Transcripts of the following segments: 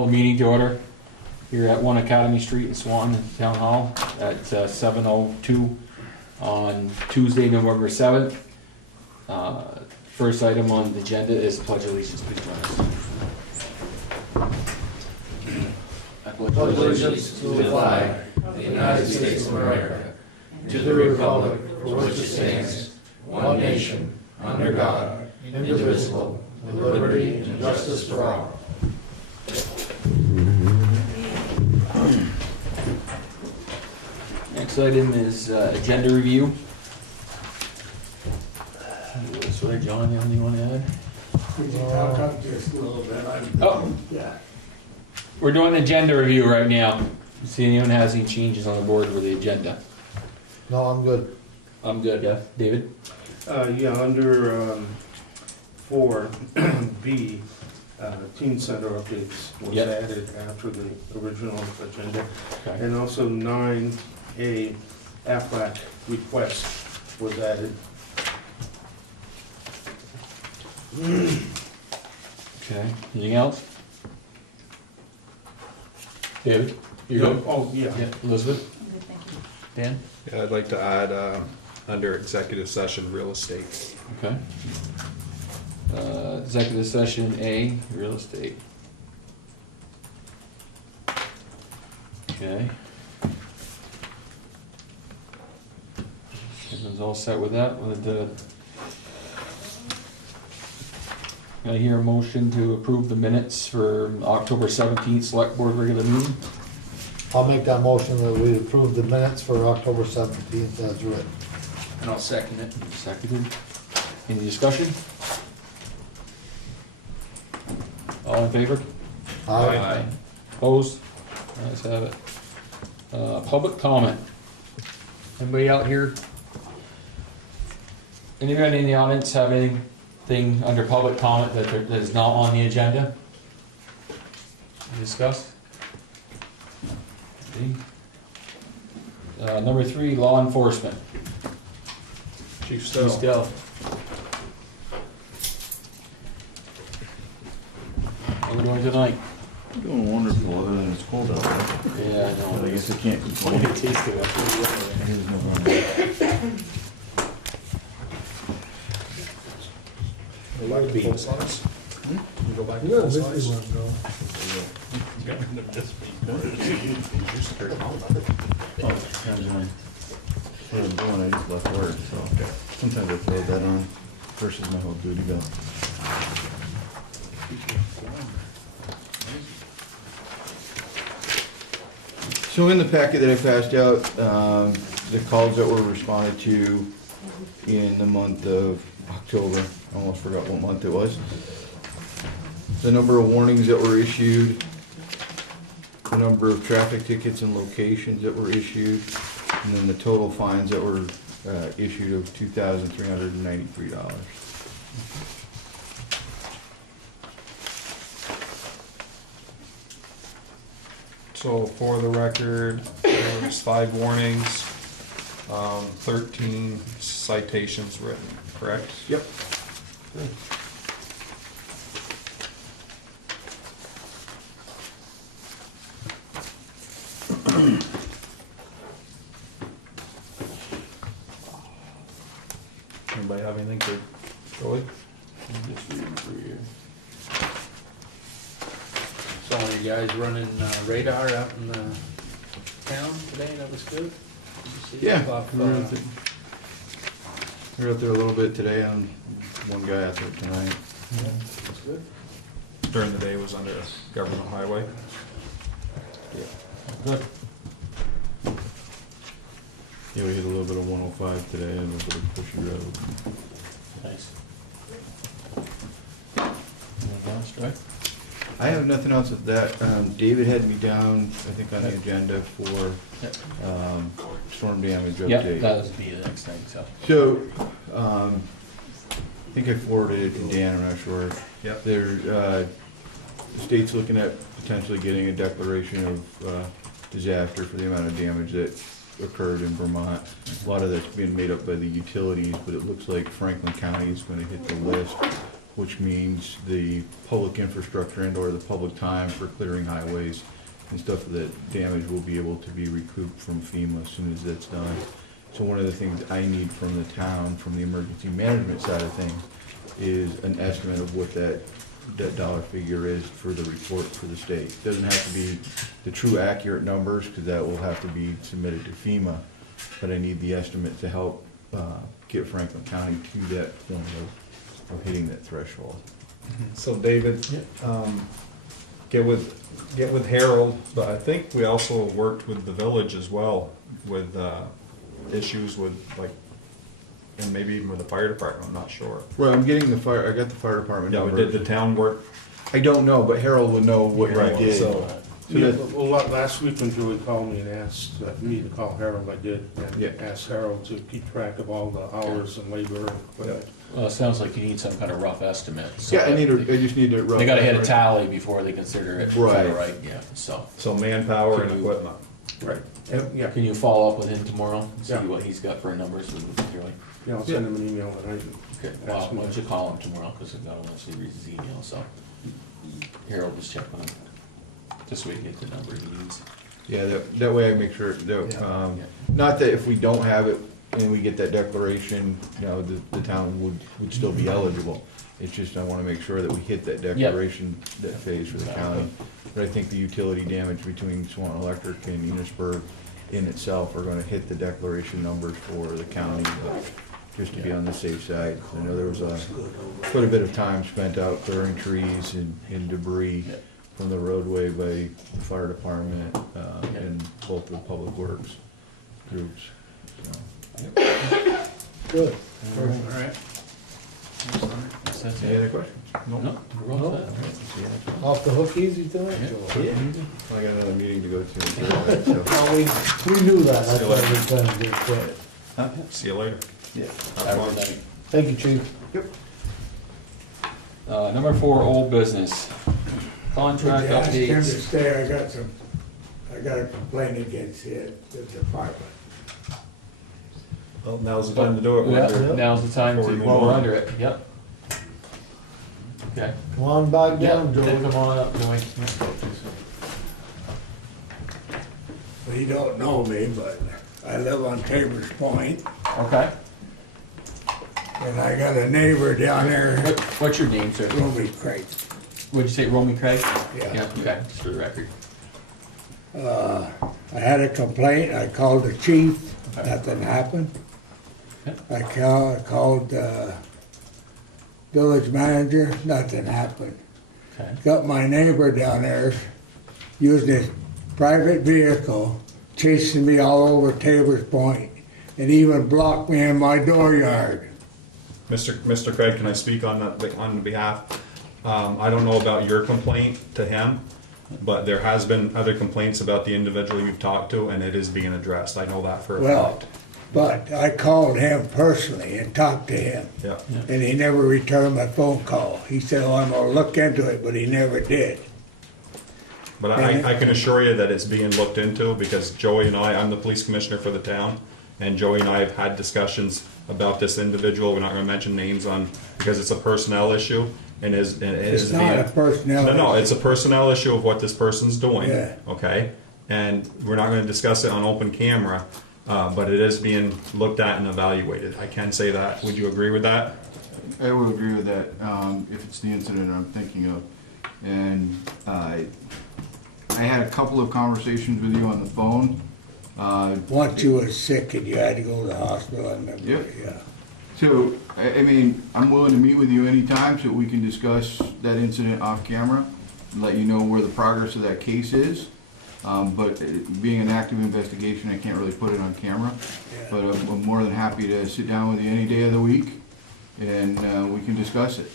call the meeting to order here at 1 Academy Street in Swanton Town Hall at 7:02 on Tuesday, November 7th. First item on the agenda is the Pledge of Allegiance. Please join us. I pledge allegiance to the flag of the United States of America, to the republic for which it stands, one nation, under God, indivisible, with liberty and justice for all. Next item is agenda review. Sorry, John, anything you want to add? I'll talk just a little bit. Oh, Yeah. we're doing agenda review right now. See if anyone has any changes on the board with the agenda. No, I'm good. I'm good, yeah. David? Yeah, under 4B, teen center updates was Yep. added after the original agenda. Okay. And also 9A, AFLAC request was added. Okay, anything else? David? You good? Oh, yeah. Yeah, Elizabeth? Good, thank you. Dan? Yeah, I'd like to add, under executive session, real estate. Okay. Executive session A, real estate. Okay. Everyone's all set with that? I hear a motion to approve the minutes for October 17th Select Board regular meeting. I'll make that motion that we approve the minutes for October 17th as written. And I'll second it. Seconded. Any discussion? All in favor? Aye. Opposed? Ayes have it. Public comment. Anybody out here? Anybody in the audience have anything under public comment that is not on the agenda? Discuss? Number 3, law enforcement. Chief Chief Stowe. Still. What are we doing tonight? Doing wonderful, other than it's cold out there. Yeah, I know. But I guess I can't complain. What do you taste of it? It is November. Go back to full size? You go back to full size? Oh, depends on what I'm doing, I just left work, so sometimes I throw that on versus my whole duty belt. So in the packet that I passed out, the calls that were responded to in the month of October, I almost forgot what month it was. The number of warnings that were issued, the number of traffic tickets and locations that were issued, and then the total fines that were issued of $2,393. So for the record, there was 5 warnings, 13 citations written, correct? Yep. Anybody have anything to go with? I'm just reading through here. Saw you guys running radar out in the town today, that was good. Did you see Yeah, that off, we were out there a little bit today, and one guy out there tonight. That's good. During the day was under a government highway. Good. Yeah, we hit a little bit of 105 today, and a little bit of pushy road. Nice. Anything else, Troy? I have nothing else with that. David had me down, I think, on the agenda for storm damage update. Yep, that would be the next thing, so. So, I think I forwarded it to Dan, I'm not sure. Yep. The state's looking at potentially getting a declaration of disaster for the amount of damage that occurred in Vermont. A lot of that's being made up by the utilities, but it looks like Franklin County is gonna hit the list which means the public infrastructure and or the public time for clearing highways and stuff of that damage will be able to be recouped from FEMA as soon as that's done. So one of the things I need from the town, from the emergency management side of things, is an estimate of what that dollar figure is for the report for the state. Doesn't have to be the true accurate numbers, because that will have to be submitted to FEMA, but I need the estimate to help get Franklin County to that point of hitting that threshold. So David, get with Harold, but I think we also worked with the village as well with issues with like, and maybe even with the fire department, I'm not sure. Well, I got the fire department Yeah, but number. did the town work? I don't know, but Harold would know what Right, he did. so- Yeah, well, last week when Julie called me and asked me to call Harold, I did, Yeah. and asked Harold to keep track of all the hours and labor and equipment. Well, it sounds like you need some kind of rough estimate. so Yeah, I that just need to. They gotta hit a tally before they consider it Right. right, yeah, so. So manpower and Can you- equipment. Right. Yeah, Can you follow up with him tomorrow and see Yeah. what he's got for numbers with Julie? yeah, I'll send him an email tonight. Okay, well, why don't you call him tomorrow, because I don't want to read his email, so. Harold just check with him, just so we can get the number he needs. Yeah, that way I make sure that, Yeah. not that if we don't have it and we get that declaration, you know, the town would still be eligible. It's just I wanna make sure that we hit that declaration, that phase for the county. But I think the utility damage between Swanton Electric and Enosburg in itself are gonna hit the declaration numbers for the county, but just to be on the safe side. I know there was quite a bit of time spent out clearing trees and debris from the roadway by the fire department, and both the public works groups. So, Good. All right. That's any it. other questions? No, we're all set, all right. Off the hook easy tonight, Yeah. Joe? Yeah. I got another meeting to go to. So. Well, we knew that, that's why we kind of did quick. See you later. Yeah. Have a good night. Thank you, chief. Number 4, old business. Contract Would you ask him to updates. stay? I got a complaint against the department. Well, now's the time to do it. We're Yeah, under- now's the time to, Before we move we're on. under it, yep. Okay. Come on back down, Yeah, Joe. come on up, Joey. Well, you don't know me, but I live on Tabor's Point, Okay. and I got a neighbor down there, What's your name, sir? Ruby Craig. What'd you say, Romy Craig? Yeah. Okay, just for the record. I had a complaint, I called the chief, Okay. nothing happened. Okay. I called village manager, nothing happened. Okay. Got my neighbor down there using his private vehicle, chasing me all over Tabor's Point, and even blocked me in my dooryard. Mr. Craig, can I speak on the behalf? I don't know about your complaint to him, but there has been other complaints about the individual you've talked to, and it is being addressed. I know that for a Well, fact. but I called him personally and talked to him, Yeah. and he never returned my phone call. He said, "Oh, I'm gonna look into it," but he never did. But I can assure you that it's being looked into, because Joey and I'm the police commissioner for the town, and Joey and I have had discussions about this individual. We're not gonna mention names because it's a personnel issue, and it is It's not a personnel. No, it's a personnel issue of what this person's doing, Yeah. okay? And we're not gonna discuss it on open camera, but it is being looked at and evaluated. I can say that. Would you agree with that? I would agree with that, if it's the incident I'm thinking of. And I had a couple of conversations with you on the phone. Once you was sick and you had to go to the hospital, I remember, Yep. yeah. So, I mean, I'm willing to meet with you anytime so we can discuss that incident off camera and let you know where the progress of that case is. But being an active investigation, I can't really put it on camera. But I'm more than happy to sit down with you any day of the week and we can discuss it.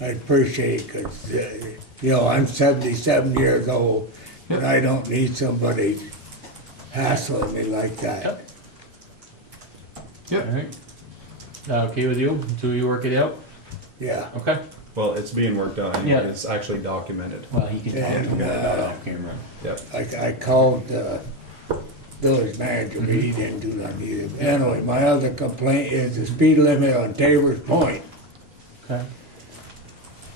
I appreciate it, because, I'm 77 years old, and I don't need somebody hassling me like that. Yep. Yep. All right. Okay with you, until you work it out? Yeah. Okay. Well, it's being worked out, and Yeah. it's actually documented. Well, he can talk And, to me about it off camera. Yep. I called the village manager, but he didn't do nothing either. Anyway, my other complaint is the speed limit on Tabor's Point. Okay.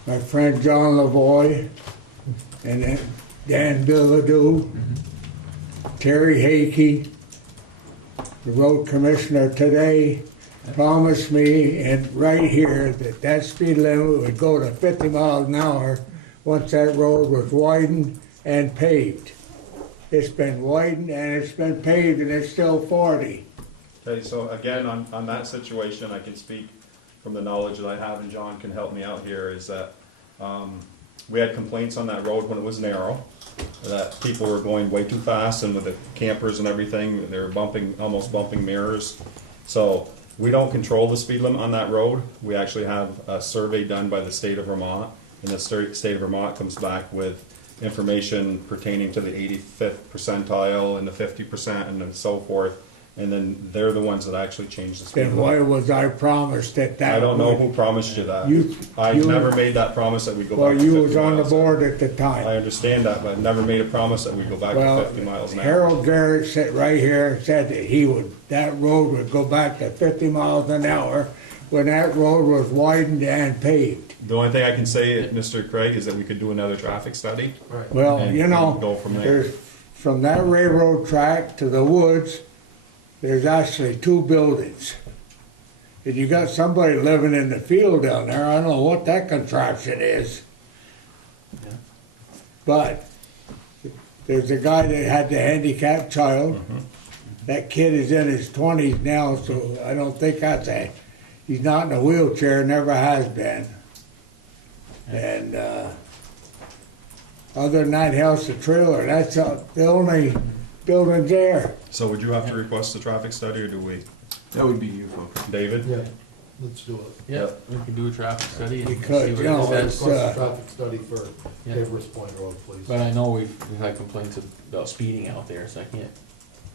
my friend John Lavoy, and then Dan Billadou, Terry Hakey, the road commissioner today, promised me, and right here, that that speed limit would go to 50 miles an hour once that road was widened and paved. It's been widened and it's been paved and it's still 40. Okay, so again, on that situation, I can speak from the knowledge that I have, and John can help me out here, is that we had complaints on that road when it was narrow, that people were going way too fast, and with the campers and everything, they were almost bumping mirrors. So we don't control the speed limit on that road. We actually have a survey done by the state of Vermont, and the state of Vermont comes back with information pertaining to the 85th percentile and the 50% and so forth. And then they're the ones that actually change the speed Then why limit. was I promised that that? I don't know would- who promised you that. You- I you- never made that promise that we go Well, back to 50 you miles. was on the board at the I time. understand that, but I never made a promise that we go back to Well, 50 miles an hour. Harold Garrett sat right here and said that that road would go back to 50 miles an hour when that road was widened and paved. The only thing I can say, Mr. Craig, is that we could do another traffic study. Well, And you know, go from there. there's, from that railroad track to the woods, there's actually 2 buildings. And you got somebody living in the field down there, I don't know what that contraption is. Yeah. But there's a guy that had the handicapped child. That kid is in his 20s now, so I don't think he's not in a wheelchair, never has been. And other than that house, the trailer, that's the only buildings there. So would you have to request a traffic study, or do we? That would be you folks. David? Yeah, let's do it. Yeah, we can do a traffic study and see Because, what you know, it says. Request a traffic study for Yeah. Tabor's Point Road, please. But I know we've had complaints about speeding out there, so I can't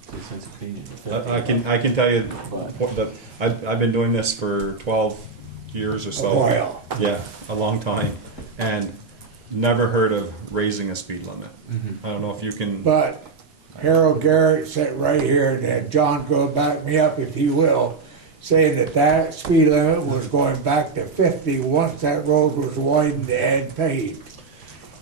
see a sense of opinion. I can tell you But- that I've been doing this for 12 years or so. A while. Yeah, a long time, and never heard of raising a speed limit. Mm-hmm. I don't know if you can, But Harold Garrett sat right here, and John go back me up if he will, saying that that speed limit was going back to 50 once that road was widened and paved.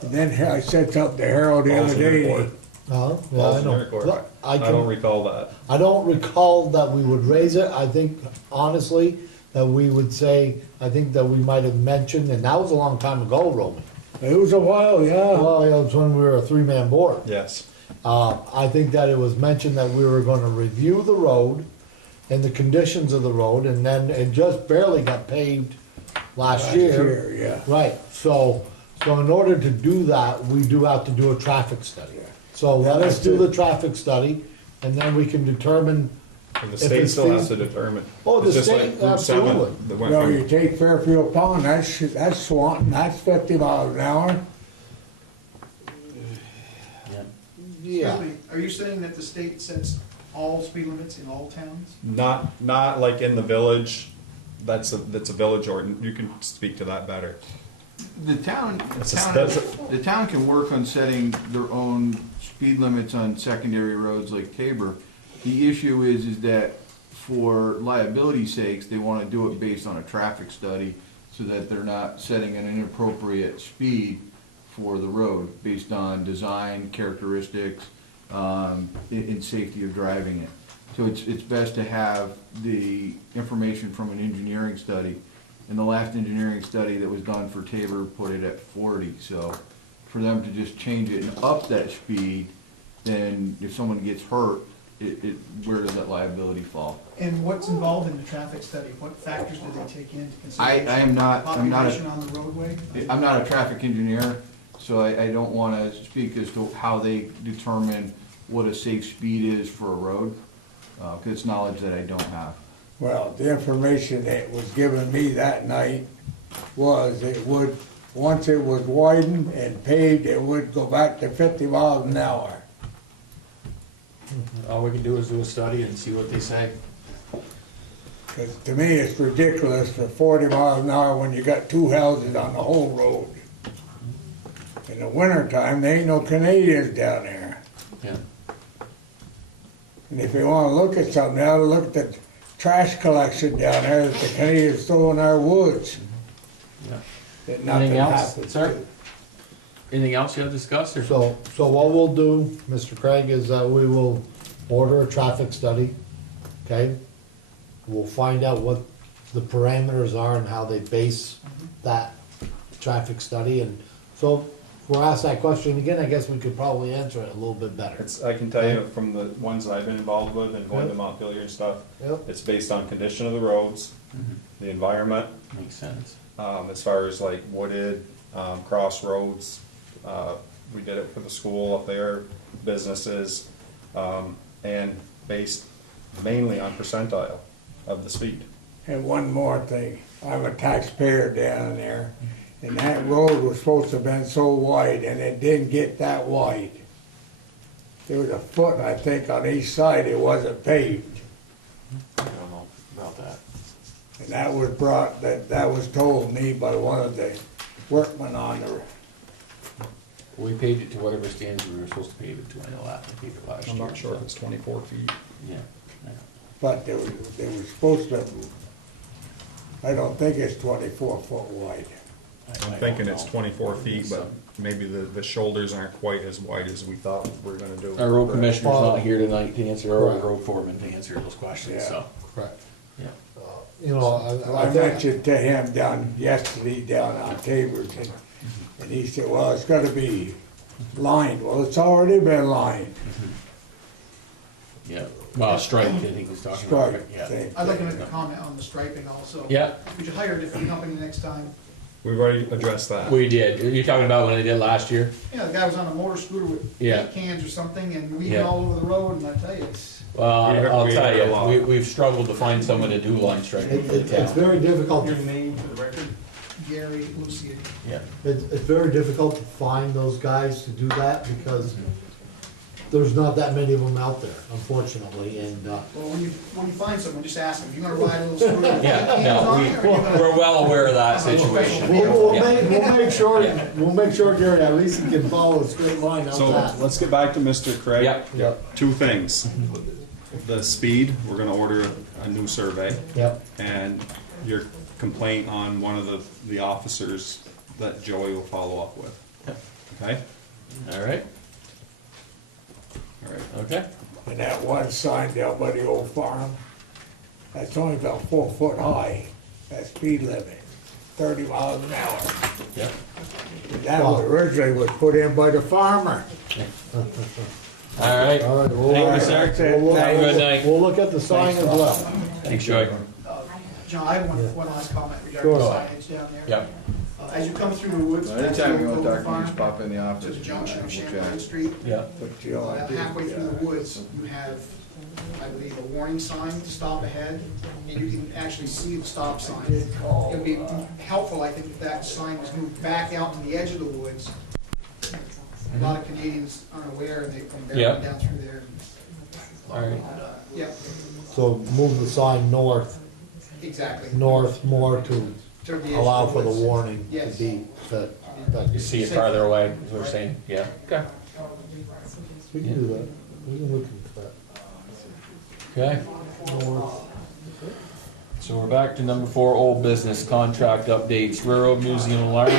And then I said something to Harold the Balls other in the day. court. Yeah, I Balls in the know. court. Look, I don't recall that. I don't recall that we would raise it. I think honestly that we would say, I think that we might have mentioned, and that was a long time ago, Romy. It was a while, yeah. Well, it was when we were a 3-man board. Yes. I think that it was mentioned that we were gonna review the road and the conditions of the road, and then it just barely got paved last year. Yeah. Right, so in order to do that, we do have to do a traffic study. So let us do the traffic study, and then we can determine, And the If state it's still has the- to determine. Oh, the It's just state, like Route 7 absolutely. that went Well, from- you take Fairfield Pond, that's Swanton, that's 50 miles an hour. Yeah. yeah. Excuse me, are you saying that the state sets all speed limits in all towns? Not like in the village, that's a village ordinance, you can speak to that better. The town, That's the town can work on setting their own speed limits on secondary roads like Tabor. The issue is that for liability sakes, they wanna do it based on a traffic study so that they're not setting an inappropriate speed for the road based on design characteristics, and safety of driving it. So it's best to have the information from an engineering study. And the last engineering study that was done for Tabor put it at 40, so for them to just change it and up that speed, then if someone gets hurt, where does that liability fall? And what's involved in the traffic study? What factors do they take into I consideration? am not, Population on the roadway? I'm not a traffic engineer, so I don't wanna speak as to how they determine what a safe speed is for a road, 'cause it's knowledge that I don't have. Well, the information that was given me that night was it would, once it was widened and paved, it would go back to 50 miles an hour. All we can do is do a study and see what they say. Because to me, it's ridiculous for 40 miles an hour when you got 2 houses on the whole road. In the wintertime, there ain't no Canadians down there. Yeah. And if you wanna look at something, you ought to look at the trash collection down there that the Canadians throw in our woods. Yeah. that nothing Anything else, happens sir? to. Anything else you have to discuss, or? So what we'll do, Mr. Craig, is that we will order a traffic study, okay? We'll find out what the parameters are and how they base that traffic study, and so if we're asked that question again, I guess we could probably answer it a little bit better. I can tell you from the ones that I've been involved with and going to Montpelier and stuff, Yep. it's based on condition of the roads, the environment, Makes sense. as far as like wooded, crossroads. We did it for the school up there, businesses, and based mainly on percentile of the speed. And one more thing, I'm a taxpayer down there, and that road was supposed to have been so wide, and it didn't get that wide. There was a foot, I think, on each side, it wasn't paved. I don't know about that. And that was that was told me by one of the workmen on the, We paved it to whatever standards we were supposed to pave it to, I know that, we paved it last year. I'm not sure if it's 24 feet. Yeah. but they were supposed to, I don't think it's 24 foot wide. I'm thinking it's 24 feet, but maybe the shoulders aren't quite as wide as we thought we were gonna do. Our road commissioner's not here tonight to answer, or our road foreman to answer those questions, so, Correct. yeah. You know, I mentioned to him down yesterday down on Tabors, and he said, well, it's gotta be lined. Well, it's already been lined. Yeah, well, striped, I think he was talking about, Striped, yeah. same I'd like to thing. make a comment on the striping also. Yeah, We should hire a different company next time. We've already addressed that. we did, you're talking about what I did last year? You know, the guy was on a motor scooter with Yeah. paint cans or something and weeding Yeah. all over the road, and I tell you, it's, Well, We heard- I'll we tell heard a lot. you, we've struggled to find someone to do line striping for the It's town. very difficult, Your name for the record? Gary Lucy. Yeah, it's very difficult to find those guys to do that, because there's not that many of them out there, unfortunately, and, Well, when you find someone, just ask them, you gonna ride a little scooter with yeah, cans no, on it, or you gonna? we're well aware of that situation. we'll Yeah. we'll make sure, Gary, at least he can follow a straight line out So that. let's get back to Mr. Craig. Yep. Two things. The speed, we're gonna order a new survey, Yep, and your complaint on one of the officers that Joey will follow up with. Okay? All right, All right. okay. And that one sign down by the old farm, that's only about 4 foot high, that speed limit, 30 miles an hour. Yep. And that was originally was put in by the farmer. All right, all right, thank you, sir. That's it. we'll, Have a good night. we'll look at the sign as well. Thanks, Joey. John, I have one last comment regarding the Sure. signage down there. Yep, As you come through the woods, past the Anytime you old want to talk to me, farm, just pop in the to office. the junction of We'll chat. Champlain Street, yeah, But you know, halfway through the woods, you have, I believe, a warning sign to stop ahead, and you can actually see the stop sign. It would be helpful, I think, if that sign was moved back out to the edge of the woods. A lot of Canadians aren't aware, and they come Yeah. barreling down through there. all right. Yeah, So move the sign north exactly. more to To the edge allow of the for the woods. warning to Yes. be, that, You see it farther away, is what we're saying, yeah. Okay. we can do that, we can look into that. Okay, so we're back to number 4, old business contract updates, Railroad Museum alarm.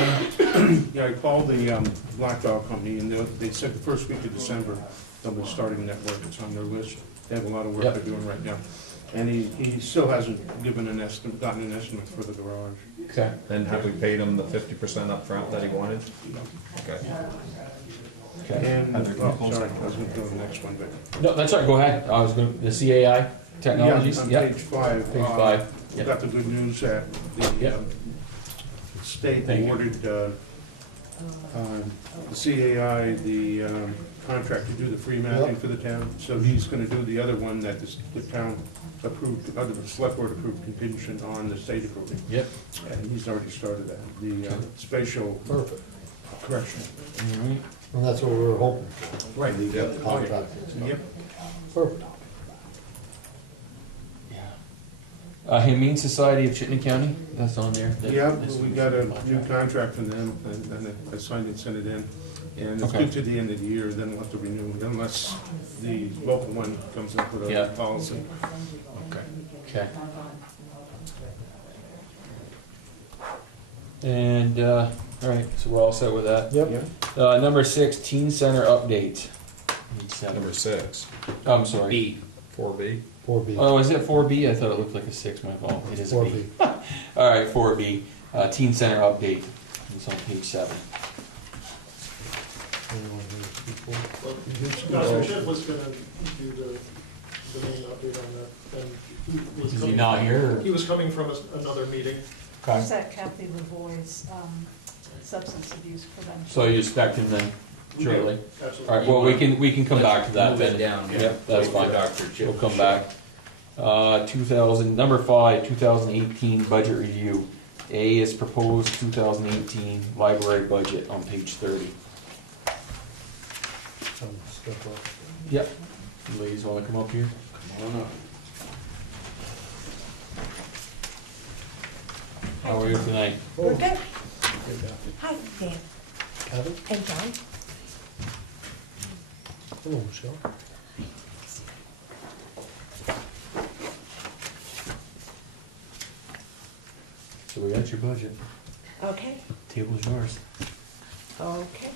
Yeah, I called the Black Dog Company, and they said the first week of December, they'll be starting that work, it's on their list. They have a lot of work Yep. they're doing right now. And he still hasn't gotten an estimate for the garage. Okay. And have we paid him the 50% upfront that he wanted? Okay. Okay. And, Have there been close sorry, up? I was gonna go to the next one, but. No, that's all right, go ahead. I was going, the CAI technologies, Yeah, on yep. page 5. Page 5, We yep. got the good news that the Yep. state Thank you. awarded the CAI the contract to do the free mapping for the town. So he's gonna do the other one that the town approved, the select board approved contingent on the state approving. Yep. And he's already started that, the spatial Perfect, correction. All right. and that's what we were hoping for. Right. The contract. Yep. Perfect. Humane Society of Chittenden County, that's on there. Yeah, we got a new contract from them, and I signed it, sent it in, and it's Okay. good to the end of the year, then we'll have to renew, unless the local one comes up with Yeah. a policy. Okay. And, alright, so we're all set with that. Yep. Number 6, teen center update. Page 7. Number 6, Oh, I'm sorry. B. 4B. 4B. Oh, is it 4B? I thought it looked like a 6, my fault. It is a 4B. B. Alright, 4B, teen center update. It's on page 7. Councilor Schiff was gonna do the main update on that, and he was Is he coming. not here? He was coming from another meeting. Okay. Is that Kathy Lavoie's substance abuse prevention? So you expect him then shortly? Absolutely. Alright, well, we can come back to that Move it then. down, yeah. Yep, that's Wait for fine. Dr. Chip. We'll come back. 5, 2018 budget review. A is proposed 2018 library budget on page 30. Yep. You ladies wanna come up here? Come on up. How are you tonight? We're good. Hi, Dan. Kevin? And John. Hello, Michelle. So we got your budget. Okay, Table's yours. okay.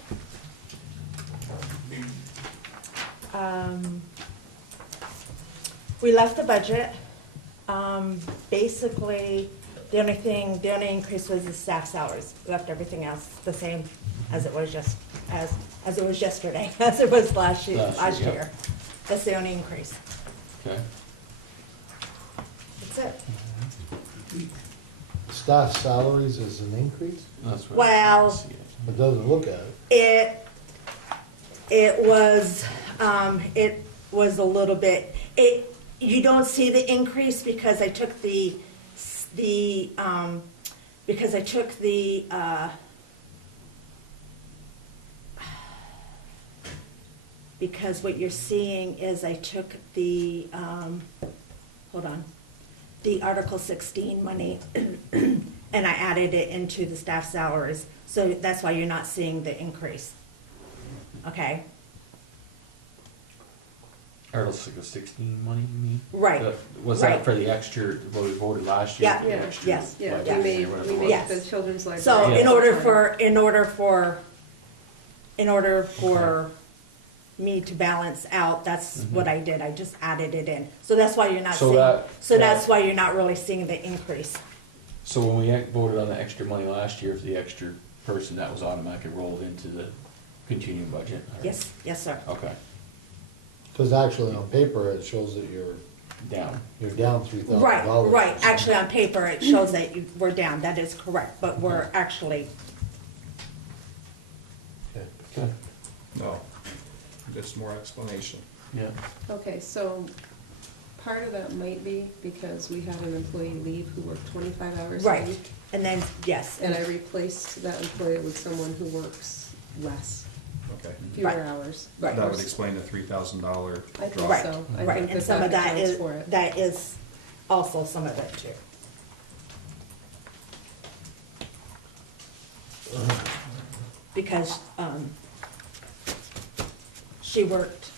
We left the budget. Basically, the only increase was the staff salaries. We left everything else the same as it was as it was yesterday, as it was last year. Last year, yeah. That's the only increase. Okay. That's it. Staff salaries is an increase? That's what Well- I see it. It doesn't look at it. It was a little bit, you don't see the increase because I took because what you're seeing is I took the, hold on, the Article 16 money and I added it into the staff salaries. So that's why you're not seeing the increase. Okay? Article 16 money, you mean? Right. Was right. that for the extra, what we voted last year? Yeah, for the yeah, extra yes, Yeah, library we made, or whatever we it made was? Yes. the children's library. So Yeah. in order for me to balance out, that's what I did. I just added it in. So that's why you're not So seeing, that- so that's why you're not really seeing the increase. So when we voted on the extra money last year for the extra person, that was automatically rolled into the continuing budget? or- Yes, yes, sir. Okay, Because actually on paper, it shows that you're down. down $3,000. Right. Actually, on paper, it shows that we're down. That is correct, but we're actually, Okay. Okay. No, just more explanation. Yeah. Okay, so part of that might be because we had an employee leave who worked 25 hours a right. week. And then, yes. And I replaced that employee with someone who works less, Okay. fewer Right. hours. Right. That would explain the $3,000 I think drop. Right, so. I right, think and some of that accounts is, for it. that is also some of it too. Because, she worked,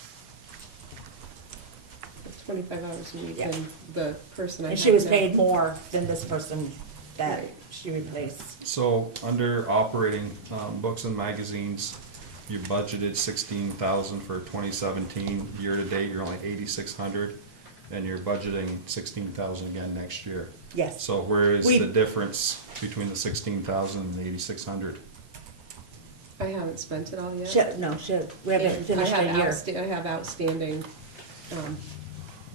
25 hours a week, Yeah. and the person I and have she was now- paid more than this person that Right. she replaced. So, under operating, books and magazines, you budgeted 16,000 for 2017. Year-to-date, you're only 8,600, and you're budgeting 16,000 again next year. Yes, So where is We- the difference between the 16,000 and the 8,600? I haven't spent it all yet. we haven't And finished I the have year I have outstanding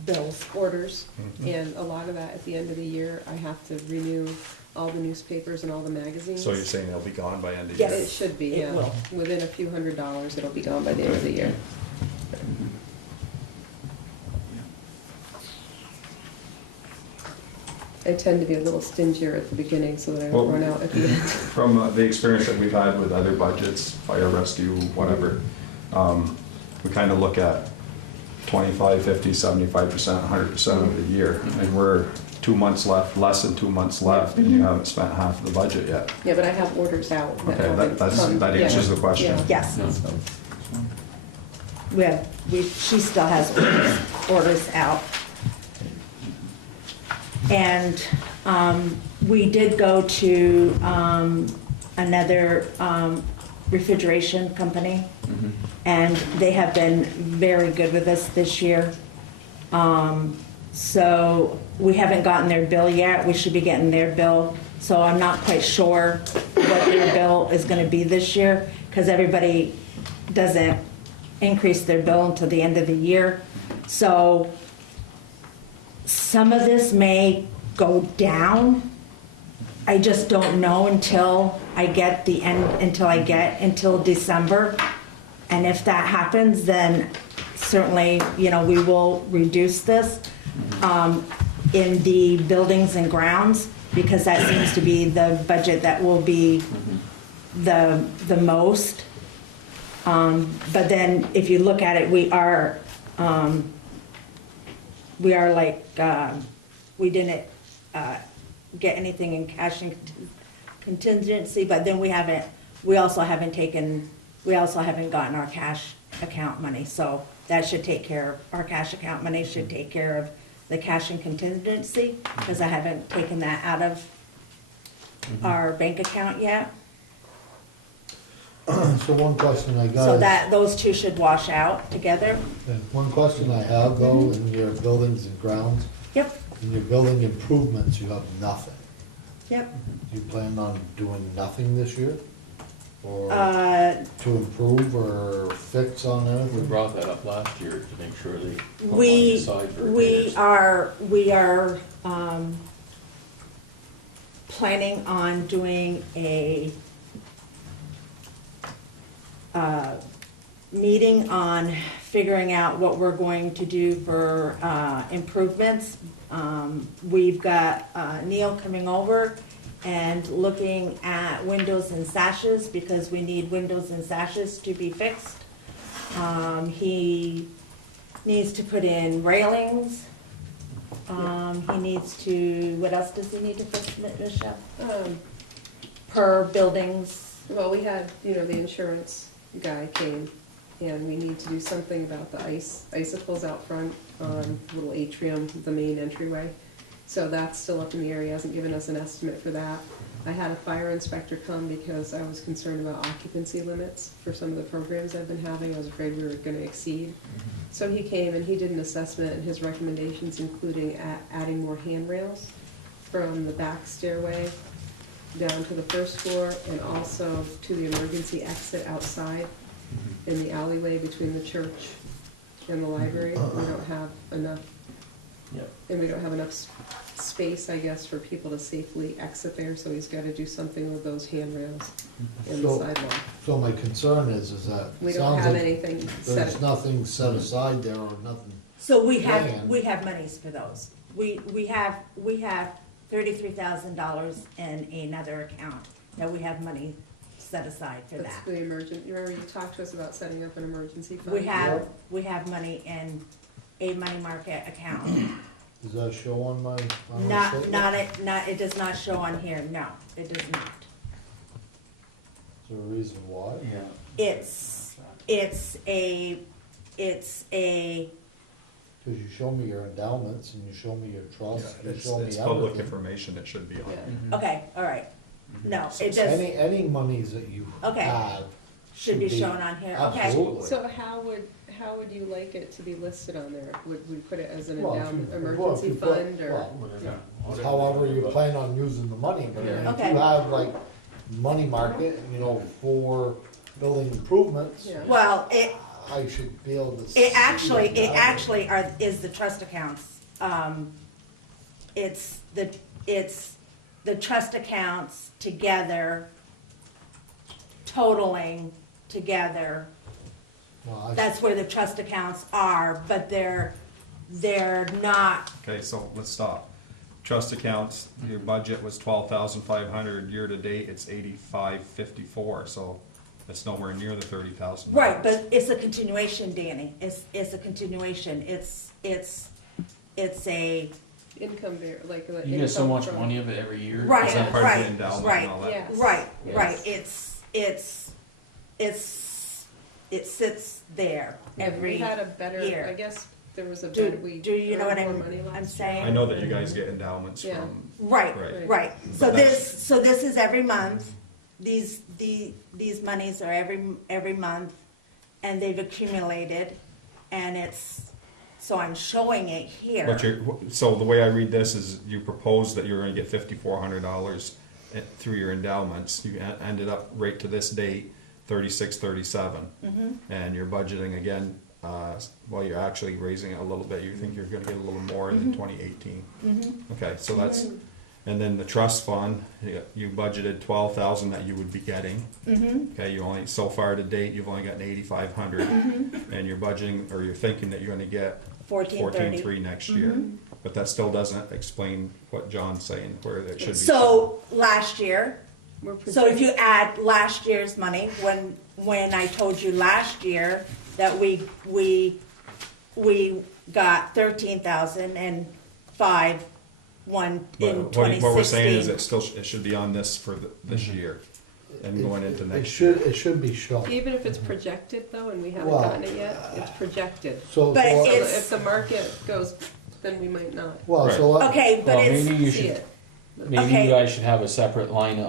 bills. orders, Mm-hmm. and a lot of that at the end of the year, I have to renew all the newspapers and all the magazines. So you're saying they'll be gone by end of Yes. year? It should be, It yeah. will. Within a few $100s, it'll be gone by the end of the year. I tend to be a little stingier at the beginning so that I don't Well- run out at the end. From the experience that we've had with other budgets, fire rescue, whatever, we kind of look at 25, 50, 75%, 100% of the year. And we're 2 months left, less than 2 months left, and you haven't spent half of the budget yet. Yeah, but I have orders out. Okay, haven't that come. answers Yeah. the question. Yeah. Yes, Yeah. she still has orders out. And, we did go to, another, refrigeration company, and they have been very good with us this year. So we haven't gotten their bill yet. We should be getting their bill. So I'm not quite sure what their bill is gonna be this year, because everybody doesn't increase their bill until the end of the year. So some of this may go down. I just don't know until I get until December. And if that happens, then certainly, we will reduce this in the buildings and grounds, because that seems to be the budget that will be the most. But then if you look at it, we are like, we didn't get anything in cash and contingency, but then we also haven't gotten our cash account money, so that should take care of, our cash account money should take care of the cash and contingency, because I haven't taken that out of our bank account yet. So one question I got. So that, those two should wash out together. One question I have though, in your buildings and grounds, Yep, in your building improvements, you have nothing. yep. Do you plan on doing nothing this year? Or Uh, to improve or fix on We anything? brought that up last year to make sure they put money We, aside for we repairs. are planning on doing a meeting on figuring out what we're going to do for improvements. We've got Neil coming over and looking at windows and sashes, because we need windows and sashes to be fixed. He needs to put in railings. He needs to, what else does he need to fix, Michelle? Per buildings. Well, we had, the insurance guy came, and we need to do something about the icicles out front on little atrium, the main entryway. So that's still up in the air. He hasn't given us an estimate for that. I had a fire inspector come because I was concerned about occupancy limits for some of the programs I've been having. I was afraid we were gonna exceed. So he came and he did an assessment, and his recommendations including adding more handrails from the back stairway down to the first floor, and also to the emergency exit outside in the alleyway between the church and the library. We don't have enough, Yep. and we don't have enough space, I guess, for people to safely exit there, so he's gotta do something with those handrails in the So- sidewalk. So my concern is that. We it don't sounds have like anything There's set. nothing set aside there or nothing. So we Plan. have monies for those. We have $33,000 in another account that we have money set aside for That's that. the emergent, you remember you talked to us about setting up an emergency fund? We have money in a money market account. Does that show on my? It does not show on here, no, it does not. Is there a reason why? Yeah. It's a, Cause you show me your endowments and you show me your trust, you It's show me it's public everything. information, it should be on. Yeah. okay, all right. No, it does, Any monies that you Okay. have. should be shown on here, okay. Absolutely. So how would you like it to be listed on there? Would we put it as an Well, if endowment, you- emergency if you fund, or? Well, However you plan on using the money, but if Okay. you have like money market, for building improvements, Yeah. Well, I should be able to. It see actually that. is the trust accounts. It's the trust accounts together, totaling together. Well, I That's where the trust accounts are, but they're not, Okay, so let's stop. Trust accounts, your budget was 12,500, year to date, it's 8554, so it's nowhere near the 30,000. right, but it's a continuation, Danny. It's a continuation. It's a, Income there, like. You get so income much from- money of it every year. Right, Is that part of the endowment right, and all that? Yes. right, Yes. right. It sits there every We had a better, year. I guess, there was a Do- bid, we do you know what earned I'm- more money I'm last year. saying? I know that you guys get endowments Yeah. from, Right, Right. right. So But that's- this is every month. These monies are every month, and they've accumulated, and so I'm showing it here. but so the way I read this is you proposed that you're gonna get $5,400 through your endowments. You ended up right to this date, 3637. And you're budgeting again, well, you're actually raising it a little bit. You think you're gonna get a little more in 2018. Okay, so that's, and then the trust fund, you budgeted 12,000 that you would be getting. Okay, you only, so far to date, you've only gotten 8,500. And you're budgeting, or you're thinking that you're gonna get 1430. 14.3 next year. But that still doesn't explain what John's saying, where it should be. So last year, We're so if you add last year's money, when I told you last year that we got 13,005 one in But what we're saying is 2016. it still, it should be on this for this year and going into It next year. should be shown. Even if it's projected though, and we haven't Well, gotten it yet, it's projected. So, But So it's- if the market goes, then we might not well, so. Okay, but Well, it's, maybe you see should, it. maybe Okay. you guys should have a separate line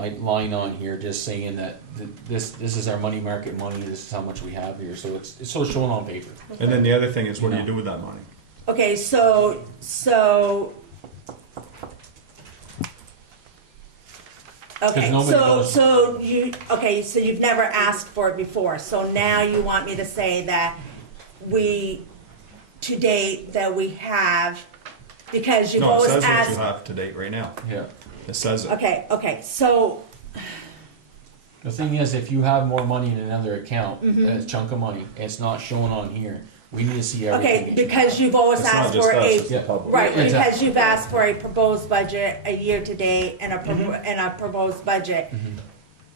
on here, just saying that this is our money market money, this is how much we have here, so it's so shown on paper. And then the other thing is, what do you do with that money? okay, so okay, nobody knows. so you've never asked for it before, so now you want me to say that to date, that we have, because you've No, it always says what you asked. have to date right now. Yeah. It says it. Okay, so, The thing is, if you have more money in another account, a chunk of money, it's not shown on here, we need to see everything. okay, that you because have. you've always It's not asked just for us, a, it's the public. right, Exactly. because you've asked for a proposed budget, a year-to-date, and a proposed budget,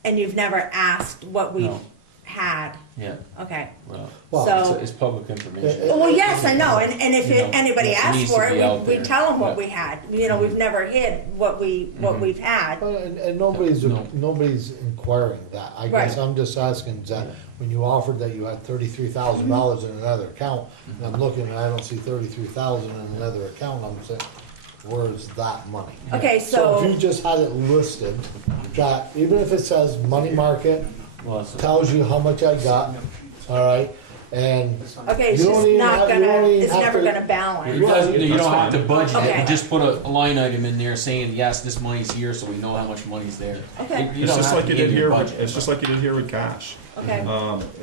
and you've never asked what we've No. had, Yeah, okay. well, Well, So- it's public information. Well, yes, I know, and if You know, anybody it asked needs for to be it, out we there. tell them what Yeah. we had. You know, we've never hid what we've had. And nobody's, No. nobody's inquiring that. I guess Right. I'm just asking that when you offered that you had $33,000 in another account, and I'm looking and I don't see 33,000 in another account, I'm saying, where's that money? Okay, So if you so, just had it listed, that even if it says money market, Well, it's- tells you how much I got, all right, and okay, it's you don't just even not have- you don't gonna, even it's have never to- gonna balance. You guys, you That's don't have to fine. budget it, Okay. you just put a line item in there saying, yes, this money's here, so we know how much money's there. Okay. You It's don't just have like to you give did your here, budget. it's just like you did here with cash. Okay,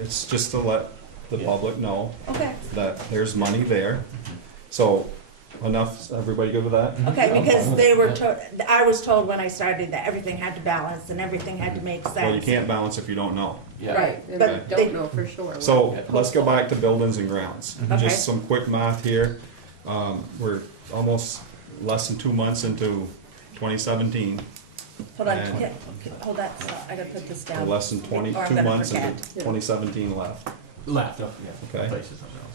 It's just to let the public know okay, that there's money there. So, enough, everybody good with that? okay, because fine. they were I was told when I started that everything had to balance and everything had to make sense. Well, you can't balance if you don't know. Yeah. Right, And but we they- don't know for sure. So, let's go back to buildings and grounds. Okay. Just some quick math here. We're almost less than 2 months into 2017. Hold on, and- hold that, stop. I gotta put this We're down. less than Or I'm 22 gonna months into forget. 2017 left. Left, yeah. Okay. Places something else.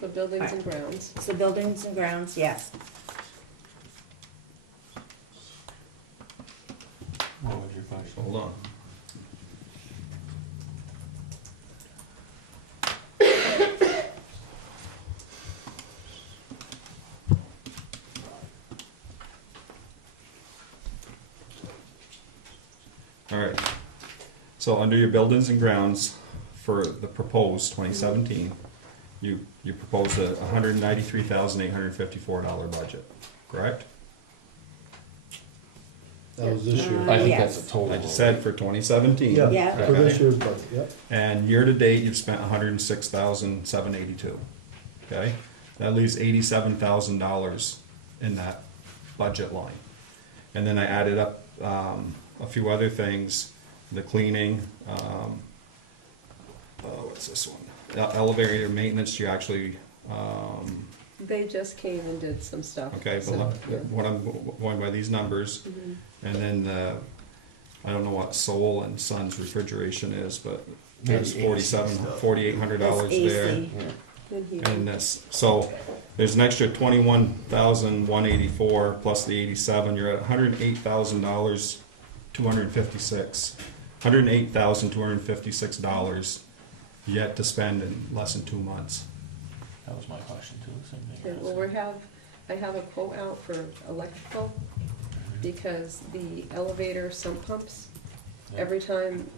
So buildings and grounds. So buildings and grounds, yes. What was your question? Hold on. All right. So under your buildings and grounds for the proposed 2017, you proposed a $193,854 budget, correct? that was this year. I think Yes. that's a total. I just said for 2017. Yeah, Yeah. for this Okay. year's budget, yep. And year-to-date, you've spent $106,782, okay? That leaves $87,000 in that budget line. And then I added up a few other things, the cleaning, what's this one? Elevator maintenance, you actually, They just came and did some stuff. okay, so, but yeah. what I'm going by these numbers, and then I don't know what Soul and Sons refrigeration is, but there's $4,800 It's there. AC. Yeah. In here. And this, so there's an extra 21,184 plus the 87. You're at $108,000, 256. $108,256 yet to spend in less than 2 months. That was my question too, same Okay, thing. well, I have a quote out for electrical, because the elevator sump pumps, Yeah. every time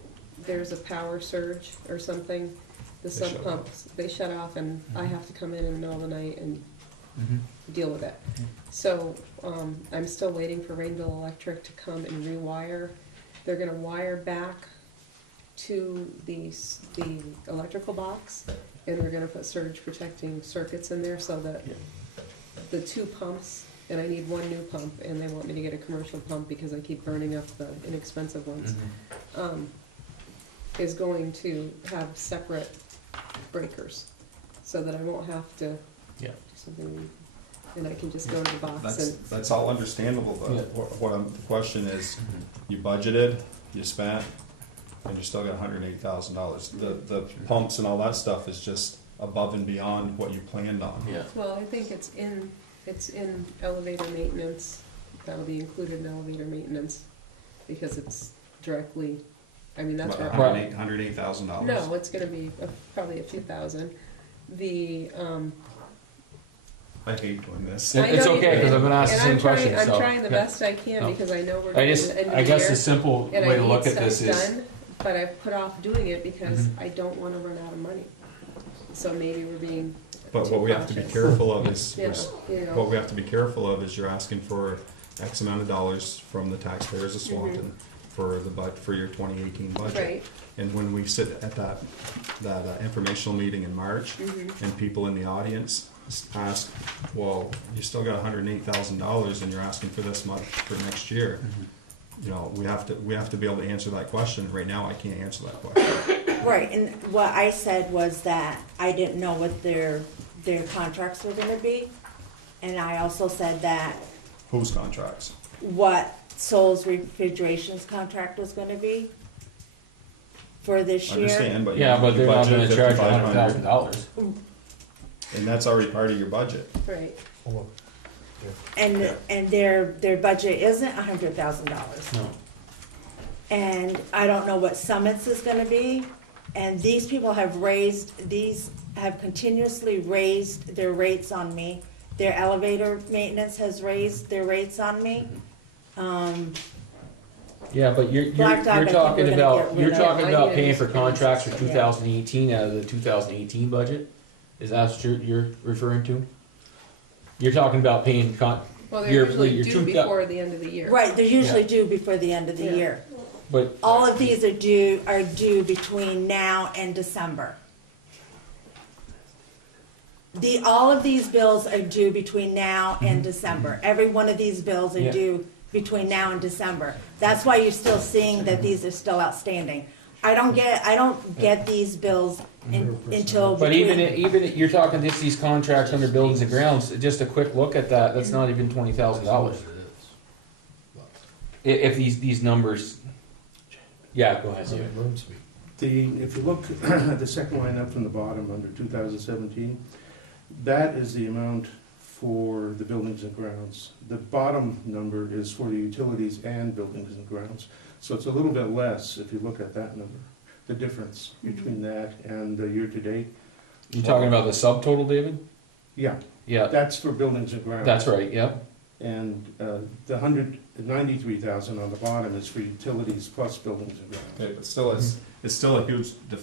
there's a power surge or something, the They sump shut pumps, they shut off, and I have to come in the middle of the night and Mhm. deal with it. So, I'm still waiting for Rainville Electric to come and rewire. They're gonna wire back to the electrical box, and they're gonna put surge protecting circuits in there so that Yeah. the 2 pumps, and I need 1 new pump, and they want me to get a commercial pump because I keep burning up the inexpensive ones, is going to have separate breakers, so that I won't have to Yeah. do something, and I can just go to the box and. That's all understandable, but Yeah. the question is, you budgeted, you spent, and you still got $108,000. The pumps and all that stuff is just above and beyond what you planned on. Yeah. Well, I think it's in elevator maintenance, that'll be included in elevator maintenance, because it's directly, I mean, that's where. $108,000. No, it's gonna be probably a few thousand. The, I hate doing this. Yeah. It's I know you- okay, 'cause I've been asked the and same I'm trying- question, so, I'm trying the yeah. best I can, No. because I know we're I getting just, to the end of I the guess year, the simple and way I to need look at stuff this is, done, but I've put off doing it because Mhm. I don't wanna run out of money. So maybe we're being But too what we have to be cautious. careful of is, You know, what we have to be careful of is you're asking for X amount of dollars from the taxpayers of Swanton for for your 2018 budget. right, And when we sit at that informational meeting in March, and people in the audience ask, well, you still got $108,000 and you're asking for this much for next year. You know, we have to be able to answer that question. Right now, I can't answer that question. Right, and what I said was that I didn't know what their contracts were gonna be. And I also said that Whose contracts? what Sol's Refrigeration's contract was gonna be for this year. Understand, but yeah, but you they're not budgeted gonna charge $5,500, $100,000. and that's already part of your budget. right. And their budget isn't $100,000. No. And I don't know what Summit's is gonna be. And these people have continuously raised their rates on me. Their elevator maintenance has raised their rates on me. Yeah, but Black Dog, I think we're gonna get rid of. talking I about need paying to for contracts for Yeah. 2018 out of the 2018 budget? Is that what you're referring to? You're talking about paying Well, they're Your- usually your due 2,000 before the end of the year. Right, they're usually Yeah. due before the end of the Yeah. year. but, All of these are due between now and December. All of these bills are due between now and December. Every one of these bills are Yeah. due between now and December. That's why you're still seeing that these are still outstanding. I don't get these bills until but between. even, you're talking just these contracts under buildings and grounds, just a quick look at that, that's not even $20,000. If these numbers, yeah, go ahead, David. If you look at the second line up from the bottom under 2017, that is the amount for the buildings and grounds. The bottom number is for the utilities and buildings and grounds. So it's a little bit less if you look at that number, the difference between that and the year-to-date. You talking about the subtotal, David? Yeah, Yeah, that's for buildings and grounds. that's right, yep. And the 193,000 on the bottom is for utilities plus buildings and grounds. Okay, but still, it's still a huge Well,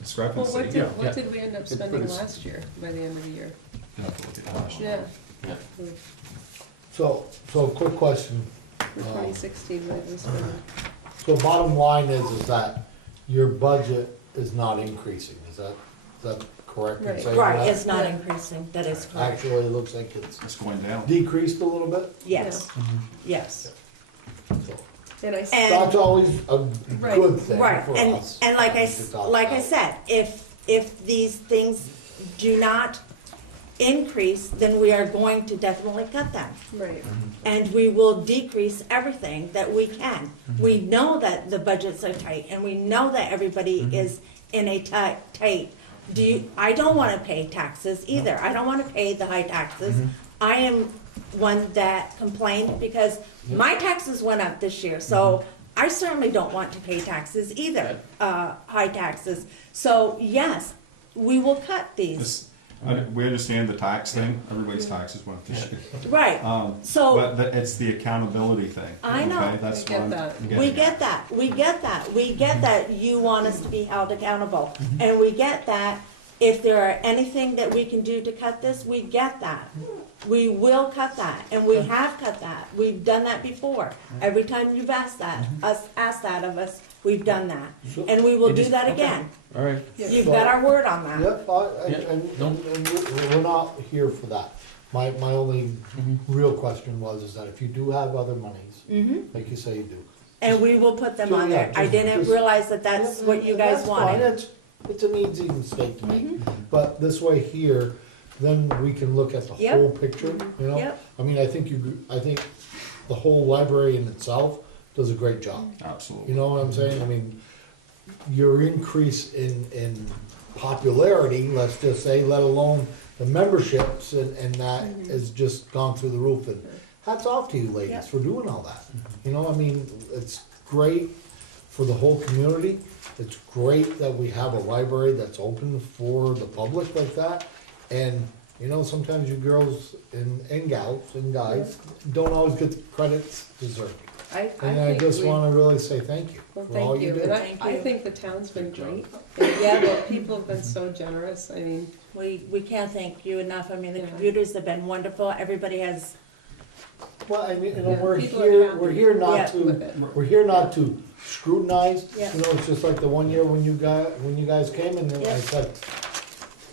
discrepancy. what Yeah. did we end up spending last year, by the end of the year? You have to look at last year. Yeah. Yeah. So, quick question. For 2016, what did we spend? So bottom line is that your budget is not increasing, is that correct in Right. saying Right, that? it's not Yeah. increasing, that is correct. Actually, it looks like it's It's going down. decreased a little bit. Yes, yes. So And I, And- that's always a Right. good thing Right, for and, us. and like to talk I about. said, if these things do not increase, then we are going to definitely cut them. right, And we will decrease everything that we can. We know that the budgets are tight, and we know that everybody is in a tight, I don't wanna pay taxes either. I don't wanna pay the high taxes. I am one that complained because my taxes went up this year, so I certainly don't want to pay taxes either, high taxes. So, yes, we will cut these. This- we understand the tax thing, everybody's taxes went up this year. Right, so. But it's the accountability thing. I know. Okay? That's I get what I'm that. getting We at. get that, we get that, we get that you want us to be held accountable. And we get that if there are anything that we can do to cut this, we get that. We will cut that, and we have cut that. We've done that before. Every time you've asked that, asked that of us, we've done that. And we will It do just- that okay. again. All right. You've got our word on that. Yep, Yeah, and no. we're not here for that. My only Mhm. real question was, is that if you do have other monies, like you say you do. And we will put them on there. Yeah, I didn't just- realize that that's what you guys That's fine. wanted. It's an easy mistake to make, but this way here, then we can look at the Yep. whole picture, you know? Yep. I mean, I think the whole library in itself does a great job. Absolutely. You know what I'm saying? I mean, your increase in popularity, let's just say, let alone the memberships and that has just gone through the roof. And hats off to you ladies Yep. for doing all that. You know, I mean, it's great for the whole community. It's great that we have a library that's open for the public like that. And, you know, sometimes you girls and gals and guys don't always get the credits deserved. And I think just we- wanna really say thank you Well, for all thank you you, do. and Thank I you. think the town's been great. And people have been so generous, I mean, We can't thank you enough. I mean, the Yeah. computers have been wonderful. Everybody has, Well, I mean, you know, Yeah, we're people are here, happy we're here not Yeah. with to, it. we're here not to scrutinize. Yeah. You know, it's just like the one year when you guys came and Yeah. I said,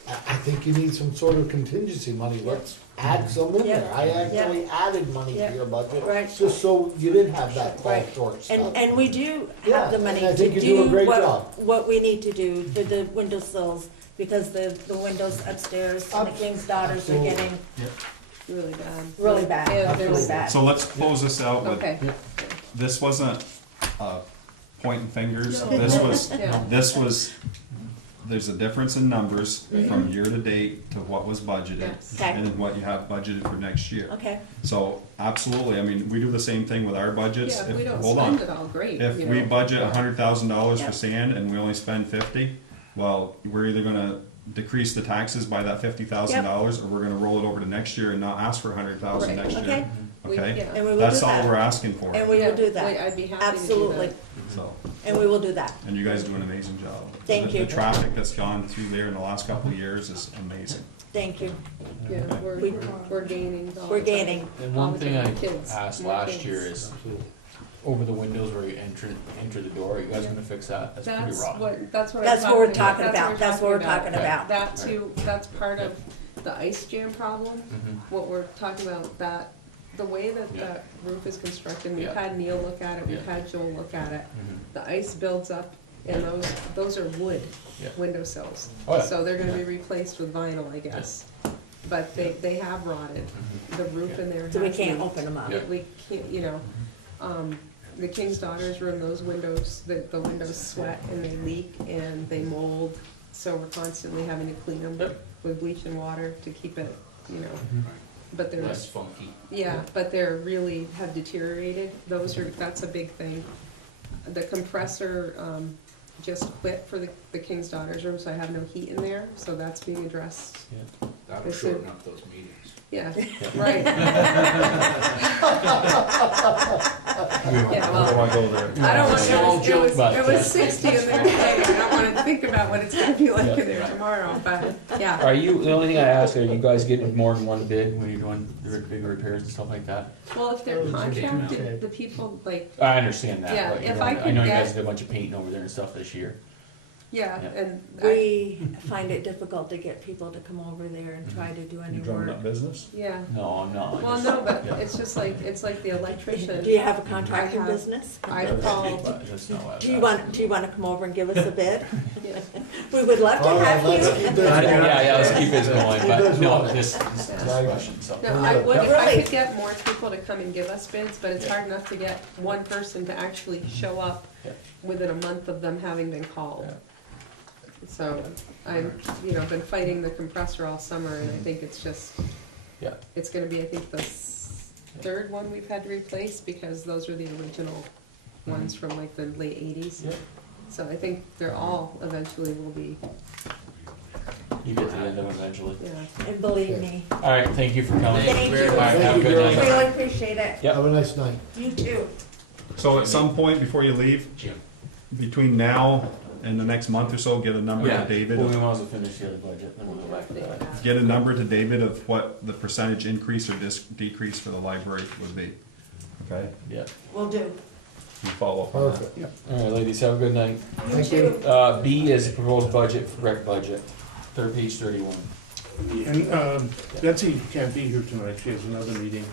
I think you need some sort of contingency money, let's add some in Yeah. there. I actually added money Yeah. to your budget, Right. just so you didn't have that fall Right. short stuff. and we do Yeah, have the money and I to think you do a do great job. what we need to do for the windowsills, because the windows upstairs and the King's Daughters are Absolutely. getting really bad. really bad, And really there's- bad. So let's close this out with, Okay, this wasn't pointing fingers, No. Yeah. this was, there's a difference in numbers from year to date to what was budgeted Yes. Okay. and what you have budgeted for next year. Okay, So absolutely, I mean, we do the same thing with our budgets. yeah, if we don't Hold spend on. it all, great, If you we know. budget $100,000 Yeah. for sand and we only spend 50, well, we're either gonna decrease the taxes by that $50,000 or we're gonna roll it over to next year and not ask for 100,000 Right. next okay, year. We- Okay? yeah. and we will do That's all that. we're asking for. And we Yeah, will do like, that, I'd be happy to do absolutely, that. So, and we will do that. and you guys do an amazing job. Thank The you. traffic that's gone through there in the last couple of years is amazing. Thank you. Yeah, We- we're gaining all We're the time. gaining. And All one the thing time. I Kids, asked more last kids. year is, over the windows where you enter the door, you guys gonna fix that? That's pretty That's rotten. that's what I'm That's what we're talking That's about. That's what we're talking about. That too, that's part of the ice jam problem, Mhm. what we're talking about, that, the way that Yeah. that roof is constructed, we've Yeah. had Neil look at it, we've Yeah. had Joel look at it. Mhm. The ice builds up, and those are wood Yeah. windowsills. Oh, yeah. So they're gonna be replaced with vinyl, I guess. But they have rotted, Mhm. the roof Yeah. in there So we has can't leaked. open them up. Yeah. We can't, you know, the King's Daughters room, those windows, the windows sweat and they leak and they mold, so we're constantly having to clean them Yep. with bleach and water to keep it, you know, Mhm. but they're, Less funky. yeah, but they're really have deteriorated, that's a big thing. The compressor, just quit for the King's Daughters room, so I have no heat in there, so that's being addressed. That'll This shorten is- up those meetings. Yeah, right. Yeah, I don't well, wanna go there. I don't want, Small joke, but, it was 60 in there today, I don't wanna think about what it's gonna be like in there Yeah. tomorrow, but, yeah. Are you, the only thing I ask, are you guys getting more than one bid when you're doing the bigger repairs and stuff like that? Well, if they're Okay. contracted, the people, like, I understand that, Yeah, but you if know, I I could know you get- guys did a bunch of painting over there and stuff this year. yeah, Yeah. and We find it difficult to get people to come over there and try to do any You drumming work. up business? yeah. No, I'm not. Well, just- no, but yeah. it's just like, it's like the electrician. Do you have a contracting I have- business? I've called, But that's not what I was Do you asking. want to come over and give us a bid? yeah, We would love to All right, have let's you. keep this Yeah, let's keep this going, Keep but this no, rolling. this is Yeah. a question, so. no, I would, if I Really? could get more people to come and give us bids, but it's Yeah. hard enough to get one person to actually show up Yeah. within a month of them having been called. Yeah. So I'm, been fighting the compressor all summer, and I think it's just, Yeah. it's gonna be, I think, the third one we've had to replace, because those are the original ones from like the late '80s. Yeah. So I think they're all eventually will be, You get to the end of it eventually. yeah. And believe me, All right, thank you for coming. thank you. All right, have a good night. Really appreciate it. Yep. Have a nice night. You too. So at some point before you leave, between now and the next month or so, get a number to David. Well, we might as well finish the other budget, then we'll go back to that. Get a number to David of what the percentage increase or decrease for the library would be. Okay? Yeah. Will do. You follow up on that. Perfect. All right, ladies, have a good night. You Thank you. too. B is proposed budget, rec budget, page 31. And Betsy can't be here tonight, she has another meeting,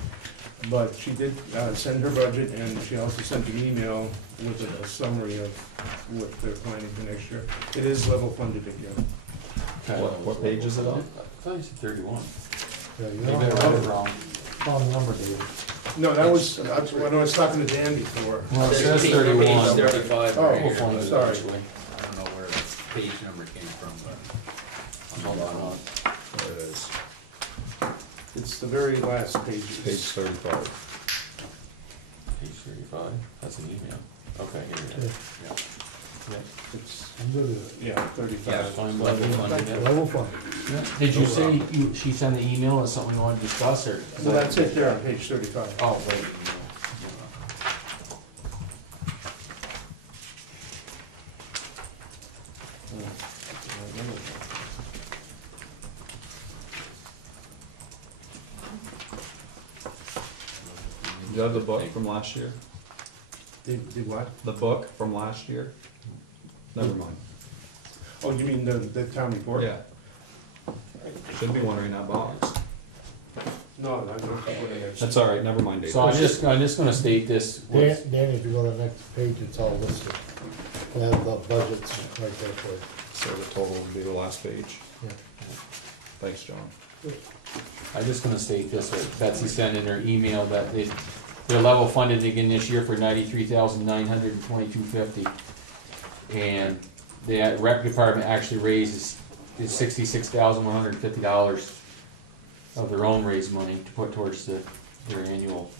but she did send her budget, and she also sent an email with a summary of what they're planning for next year. It is level funded again. What page is it on? I thought you said 31. Yeah, you Maybe I don't read have it wrong. wrong number, David. No, that was when I was talking to Dan before. Well, it says 31. Page 35 Oh, right We'll here. find it sorry. eventually. I don't know where the page number came from, but. Hold on. There it is. It's the very last pages. Page 35. Page 35, that's an email. Okay, here it is. Yeah. It's, I'm good with yeah, 35. Yeah, Fine, level level funded. it. Level fund. Did you say she sent an email or something you wanted to discuss, or? Well, that's it there on page 35. Oh, right. Do you have the book from last year? Did what? The book from last year? Never mind. Oh, you mean the town report? Yeah. Should be one right in that box. No, I don't think what it is. That's all right, never mind, Dave. So I'm just gonna state this. Dan, if you go to the next page, it's all listed. We have the budgets right there for you. So the total would be the last page. Yeah. Thanks, John. I'm just gonna state this, that Betsy sent in her email that they're level funded again this year for $93,922.50. And the rec department actually raises $66,150 of their own raised money to put towards their annual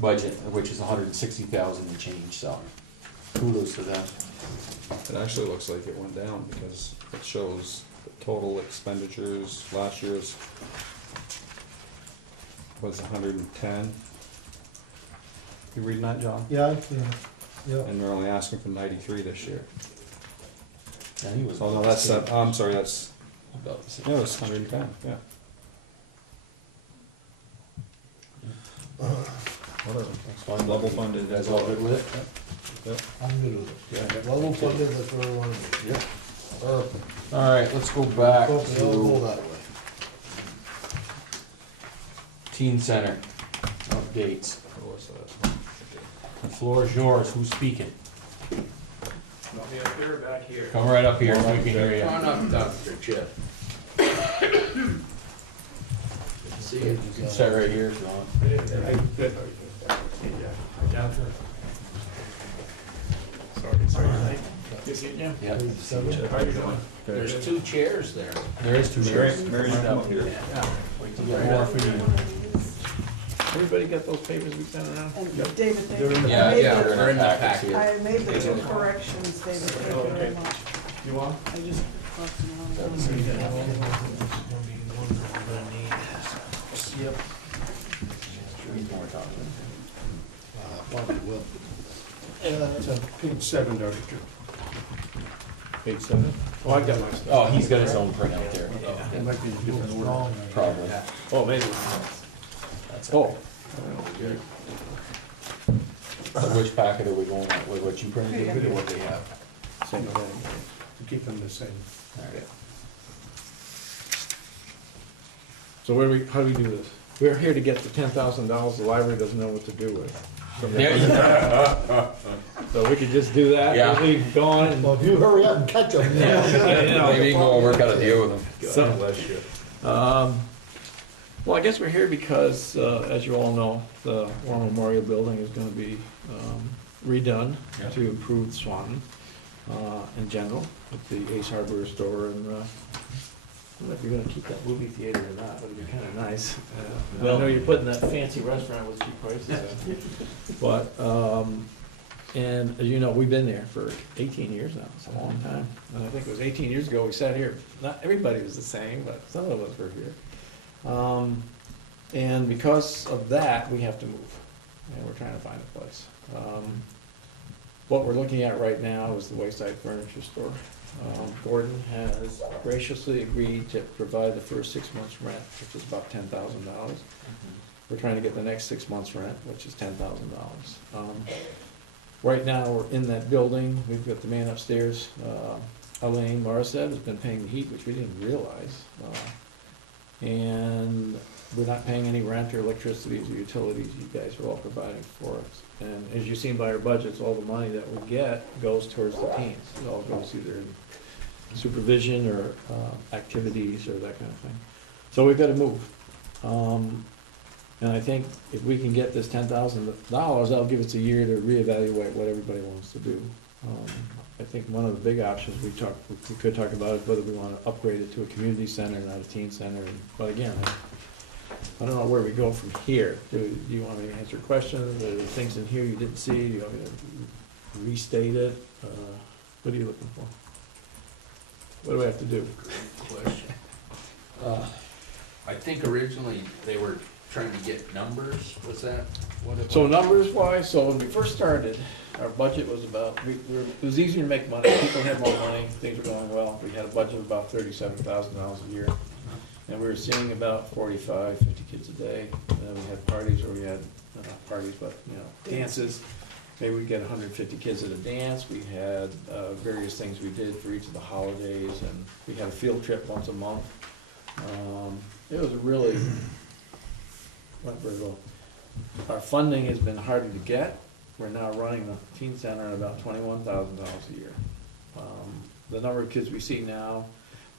budget, which is $160,000 and change, so kudos to them. It actually looks like it went down because it shows the total expenditures last year's was 110. You reading that, John? Yeah, yeah. And they're only asking for 93 this year. Yeah, he was. Oh, no, that's, I'm sorry, that's, About the same. no, it's 110, yeah. Whatever. That's fine. Level funded. You guys all good with it? Yep. I'm good with it. Yeah, level funded, that's where we want to be. Yep. Perfect. All right, let's go back Go to that way. teen center updates. Oh, what's that? The floor is yours, who's speaking? Want me up there or back here? Come right up here so we can hear you. Come on up, Dr. Chip. See you. You can start right here if you want. Sorry. You see Jim? Yeah, Page 7. How you doing? There's two chairs there. there is two chairs. Mary, come up here. Wait till you get more for you. Everybody got those papers we sent around? And David, thank you. Yeah, I made yeah, the- they're in the packets here. I made the two corrections, David, thank you very much. You want? I just crossed them out. Yep. Probably will. It's on page 7, Dr. Chip. Page 7? Oh, I got my stuff. Oh, he's got his own printout there. It might be in a different order. Probably. Oh, maybe. That's Oh. okay. So which packet are we going with, what you printed, David, or what they have? Same thing. To keep them the same. All right. So how do we do this? We're here to get the $10,000 the library doesn't know what to do with. There you go. So we could just do that, Yeah. leave going and. Well, if you hurry up and catch them. Maybe you can go work out a deal with them. Well, I guess we're here because, as you all know, the War Memorial Building is gonna be redone Yeah. to improve Swanton in general. at the Ace Hardware store, and I don't know if you're gonna keep that movie theater or not, but it'd be kinda nice. I know you're putting that fancy restaurant with cheap prices in. But, and as you know, we've been there for 18 years now, it's a long time. And I think it was 18 years ago, we sat here, not everybody was the same, but some of us were here. And because of that, we have to move, and we're trying to find a place. What we're looking at right now is the Wayside Furniture Store. Gordon has graciously agreed to provide the first 6 months' rent, which is about $10,000. We're trying to get the next 6 months' rent, which is $10,000. Right now, we're in that building, we've got the man upstairs, Elaine Morissette has been paying the heat, which we didn't realize. And we're not paying any rent or electricity or utilities, you guys are all providing for us. And as you've seen by our budgets, all the money that we get goes towards the teens. It all goes either in supervision or activities or that kind of thing. So we've got to move. And I think if we can get this $10,000, that'll give us a year to reevaluate what everybody wants to do. I think one of the big options we could talk about is whether we want to upgrade it to a community center, not a teen center. But again, I don't know where we go from here. Do you want me to answer questions? Are there things in here you didn't see? Do you want me to restate it? What are you looking for? What do we have to do? Question. I think originally they were trying to get numbers, was that what it was? So numbers wise, so when we first started, our budget was about, it was easier to make money, people had more money, things were going well. We had a budget of about $37,000 a year. And we were seeing about 45, 50 kids a day. And then we had parties where we had, not parties, but, dances. Maybe we'd get 150 kids at a dance. We had various things we did for each of the holidays, and we had a field trip once a month. It was really, went very well. Our funding has been harder to get. We're now running the teen center at about $21,000 a year. The number of kids we see now,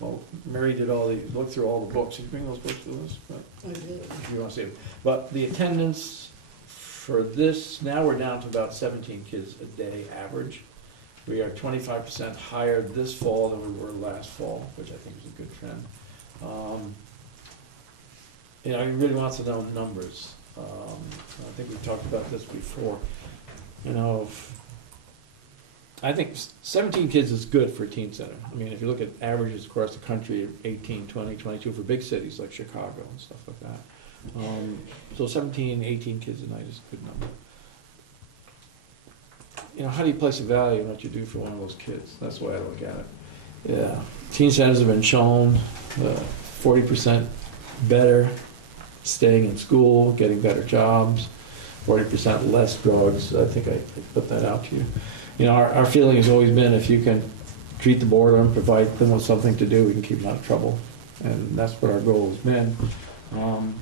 well, Mary did looked through all the books. Did you bring those books with us? I did. If you want to see them. But the attendance for this, now we're down to about 17 kids a day average. We are 25% higher this fall than we were last fall, which I think is a good trend. He really wants to know numbers. I think we've talked about this before. I think 17 kids is good for a teen center. I mean, if you look at averages across the country, 18, 20, 22 for big cities like Chicago and stuff like that. So 17, 18 kids a night is a good number. How do you place a value on what you do for one of those kids? That's the way I look at it. Yeah, teen centers have been shown 40% better staying in school, getting better jobs, 40% less drugs. I think I put that out to you. Our feeling has always been if you can treat the boredom, provide them with something to do, we can keep them out of trouble. And that's what our goal has been.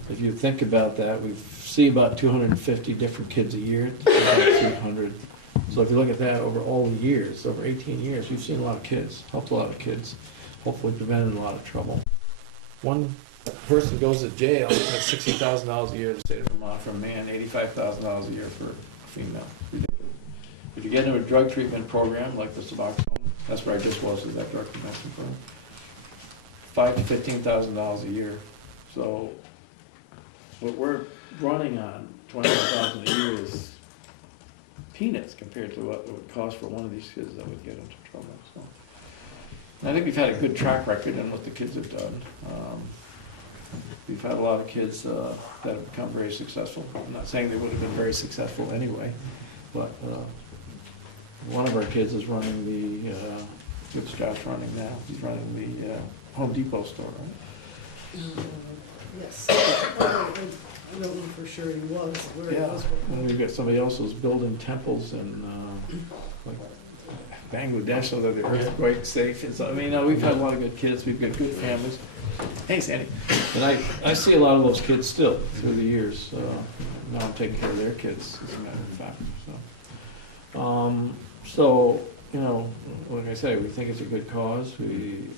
If you think about that, we see about 250 different kids a year, about 300. So if you look at that over all the years, over 18 years, we've seen a lot of kids, helped a lot of kids, hopefully prevented a lot of trouble. One person goes to jail, that's $60,000 a year in the state of Vermont for a man, $85,000 a year for a female. If you get into a drug treatment program like the Suboxone, that's where I just was with that drug treatment program, $5,000 to $15,000 a year. So what we're running on, $21,000 a year, is peanuts compared to what it would cost for one of these kids that would get into trouble. So, and I think we've had a good track record in what the kids have done. We've had a lot of kids that have become very successful. I'm not saying they would have been very successful anyway, but one of our kids is running what's Josh running now? He's running the Home Depot store, right? Yes. I don't know for sure he was, where he was. And we've got somebody else who's building temples in like Bangladesh so that the earthquake safe. We've had a lot of good kids. We've got good families. Hey, Sandy. And I see a lot of those kids still through the years. Now I'm taking care of their kids, as a matter of fact. So, like I say, we think it's a good cause. In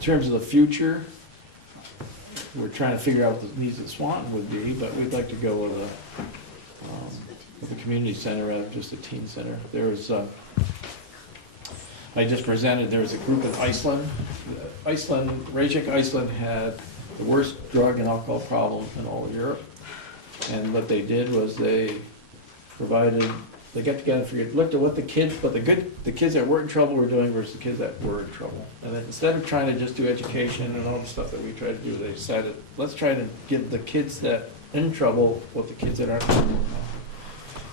terms of the future, we're trying to figure out what the needs of Swanton would be, but we'd like to go with a community center rather than just a teen center. There's I just presented, there was a group in Iceland. Reykjavik, Iceland had the worst drug and alcohol problem in all of Europe. And what they did was they provided, they got together and looked at what the kids that were in trouble were doing versus the kids that were in trouble. And then instead of trying to just do education and all the stuff that we try to do, they decided, let's try to give the kids that are in trouble what the kids that aren't in trouble know.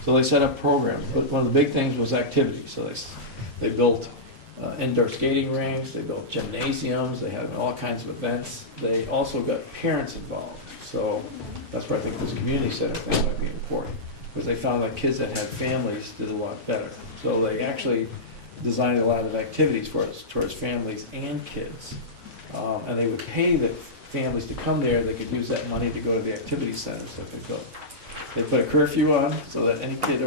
So they set up programs, but one of the big things was activities. So they built indoor skating rinks, they built gymnasiums, they had all kinds of events. They also got parents involved. So that's why I think this community center thing might be important, because they found that kids that had families did a lot better. So they actually designed a lot of activities towards families and kids. And they would pay the families to come there. They could use that money to go to the activity centers that they built. They put a curfew on so that any kid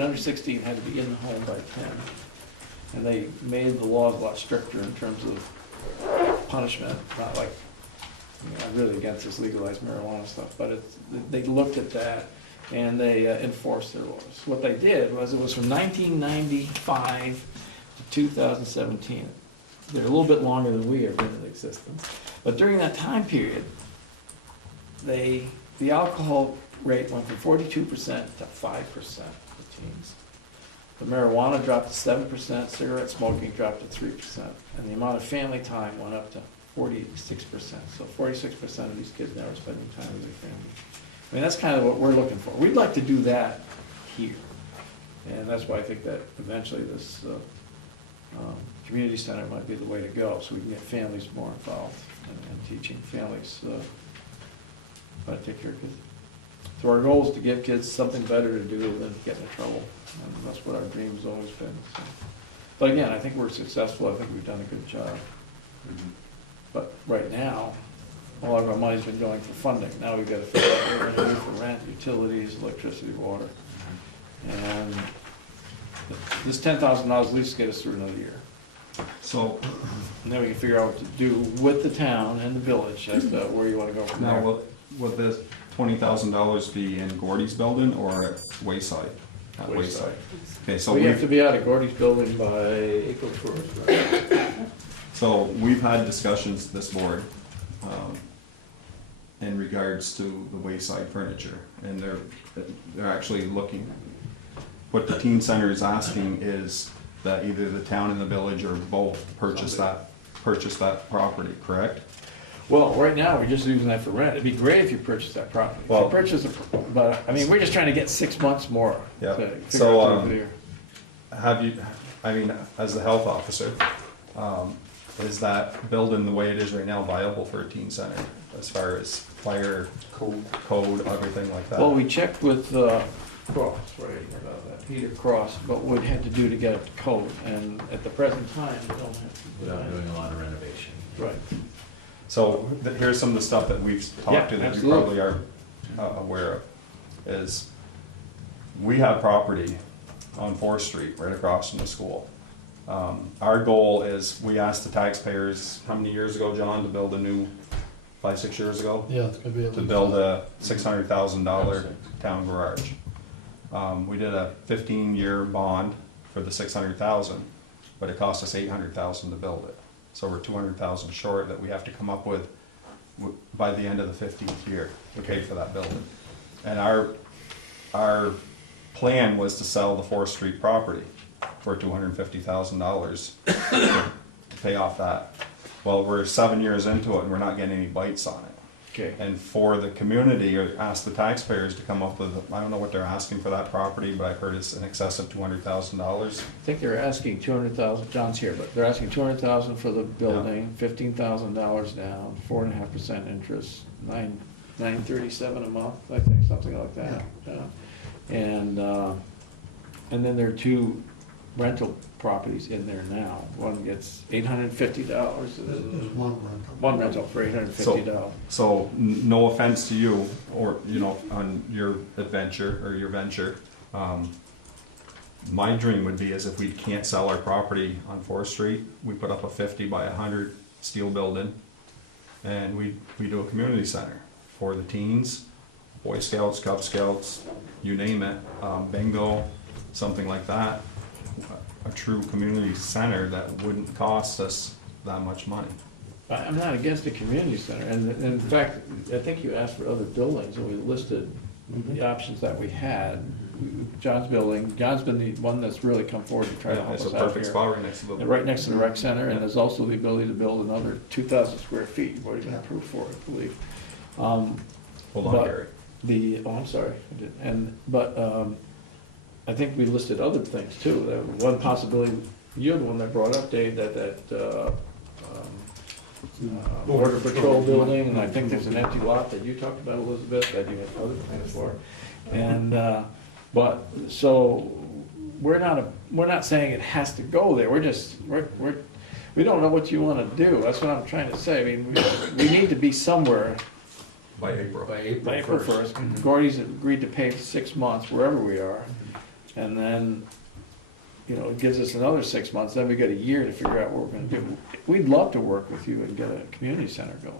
under 16 had to be in the home by 10. And they made the laws a lot stricter in terms of punishment, not like, I'm really against this legalized marijuana stuff, but they looked at that and they enforced their laws. What they did was, it was from 1995 to 2017. They're a little bit longer than we have been in existence. But during that time period, the alcohol rate went from 42% to 5% for teens. The marijuana dropped to 7%, cigarette smoking dropped to 3%, and the amount of family time went up to 46%. So 46% of these kids now are spending time with their family. I mean, that's kind of what we're looking for. We'd like to do that here. And that's why I think that eventually this community center might be the way to go, so we can get families more involved and teaching families how to take care of kids. So our goal is to give kids something better to do than get in trouble. And that's what our dream has always been. So. But again, I think we're successful. I think we've done a good job. Mm-hmm. But right now, a lot of our money's been going for funding. Now we've got to figure out what we're going to do for rent, utilities, electricity, water. And this $10,000 at least get us through another year. So And then we can figure out what to do with the town and the village as to where you want to go from there. now, will this $20,000 be in Gordy's building or at Wayside? At Wayside. Okay, so We have to be out of Gordy's building by April 1st, right? So we've had discussions, this board, in regards to the Wayside furniture, and they're actually looking. What the teen center is asking is that either the town and the village or both purchase that property, correct? Well, right now, we're just using that for rent. It'd be great if you purchased that property. If Well- you purchase it, but, I mean, we're just trying to get 6 months more. Yeah. To figure So, out the year. Have you, I mean, as the health officer, is that building the way it is right now viable for a teen center as far as fire, code, everything like that? Well, we checked with Cross, right, Peter Cross, what we had to do to get it to code, and at the present time, we don't have to. Without doing a lot of renovation. Right. So here's some of the stuff that we've talked to Yeah, that you absolutely. probably are aware of, is we have property on 4th Street, right across from the school. Our goal is, we asked the taxpayers, how many years ago, John, to build a new, 5, 6 years ago? Yeah, it's gonna be at To least- build a $600,000 town garage. We did a 15-year bond for the 600,000, but it cost us 800,000 to build it. So we're 200,000 short that we have to come up with by the end of the 15th year to pay for that building. And our plan was to sell the 4th Street property for $250,000 to pay off that. Well, we're 7 years into it and we're not getting any bites on it. Okay. And for the community, or ask the taxpayers to come up with, I don't know what they're asking for that property, but I've heard it's in excess of $200,000. I think they're asking 200,000, John's here, but they're asking 200,000 for the building, $15,000 down, 4.5% interest, $937 a month, I think, something like that. Yeah. And then there are 2 rental properties in there now. One gets $850. There's one rental. One rental for $850. So no offense to you, or, you know, on your adventure, or your venture, my dream would be is if we can't sell our property on 4th Street, we put up a 50 by 100 steel building, and we do a community center for the teens, Boy Scouts, Cub Scouts, you name it, bingo, something like that. a true community center that wouldn't cost us that much money. I'm not against the community center, and in fact, I think you asked for other buildings, and we listed the options that we had. John's building, John's been the one that's really come forward to try to help It's us a out perfect here. spot right next to the. And right next to the rec center, and there's also the ability to build another 2,000 square feet, you've already been approved for it, I believe. Hold on, but Gary. I'm sorry, I did, I think we listed other things too. One possibility, you're the one that brought up, Dave, Border Patrol building, and I think there's an empty lot that you talked about, Elizabeth, that you had other things for. And, so, we're not saying it has to go there, we don't know what you wanna do, that's what I'm trying to say. I mean, we need to be somewhere By April. By by April April 1st. first. Gordy's agreed to pay for 6 months wherever we are. And then, it gives us another 6 months, then we got a year to figure out what we're gonna do. We'd love to work with you and get a community center going,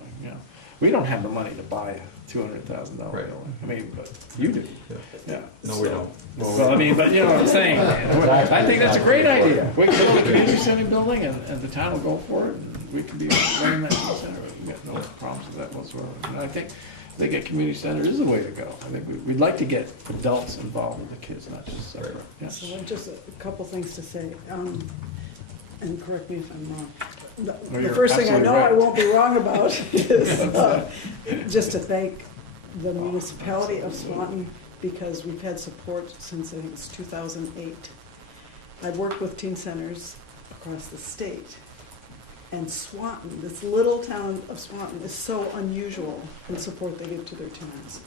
We don't have the money to buy a $200,000 Right. building. I mean, but you do, yeah. No, we don't. Well, I mean, but you know what I'm saying? I think that's a great idea. We can build a community center building and the town will go for it and we can be running that community center. We got no problems with that whatsoever. And I think a community center is the way to go. I think we'd like to get adults involved with the kids, not just separate. Yeah. So just a couple things to say, and correct me if I'm wrong. The you're first thing I know I absolutely right. won't be wrong about is just to thank the municipality of Swanton, because we've had support since, I think it's 2008. I've worked with teen centers across the state, and Swanton, this little town of Swanton, is so unusual in support they give to their teens.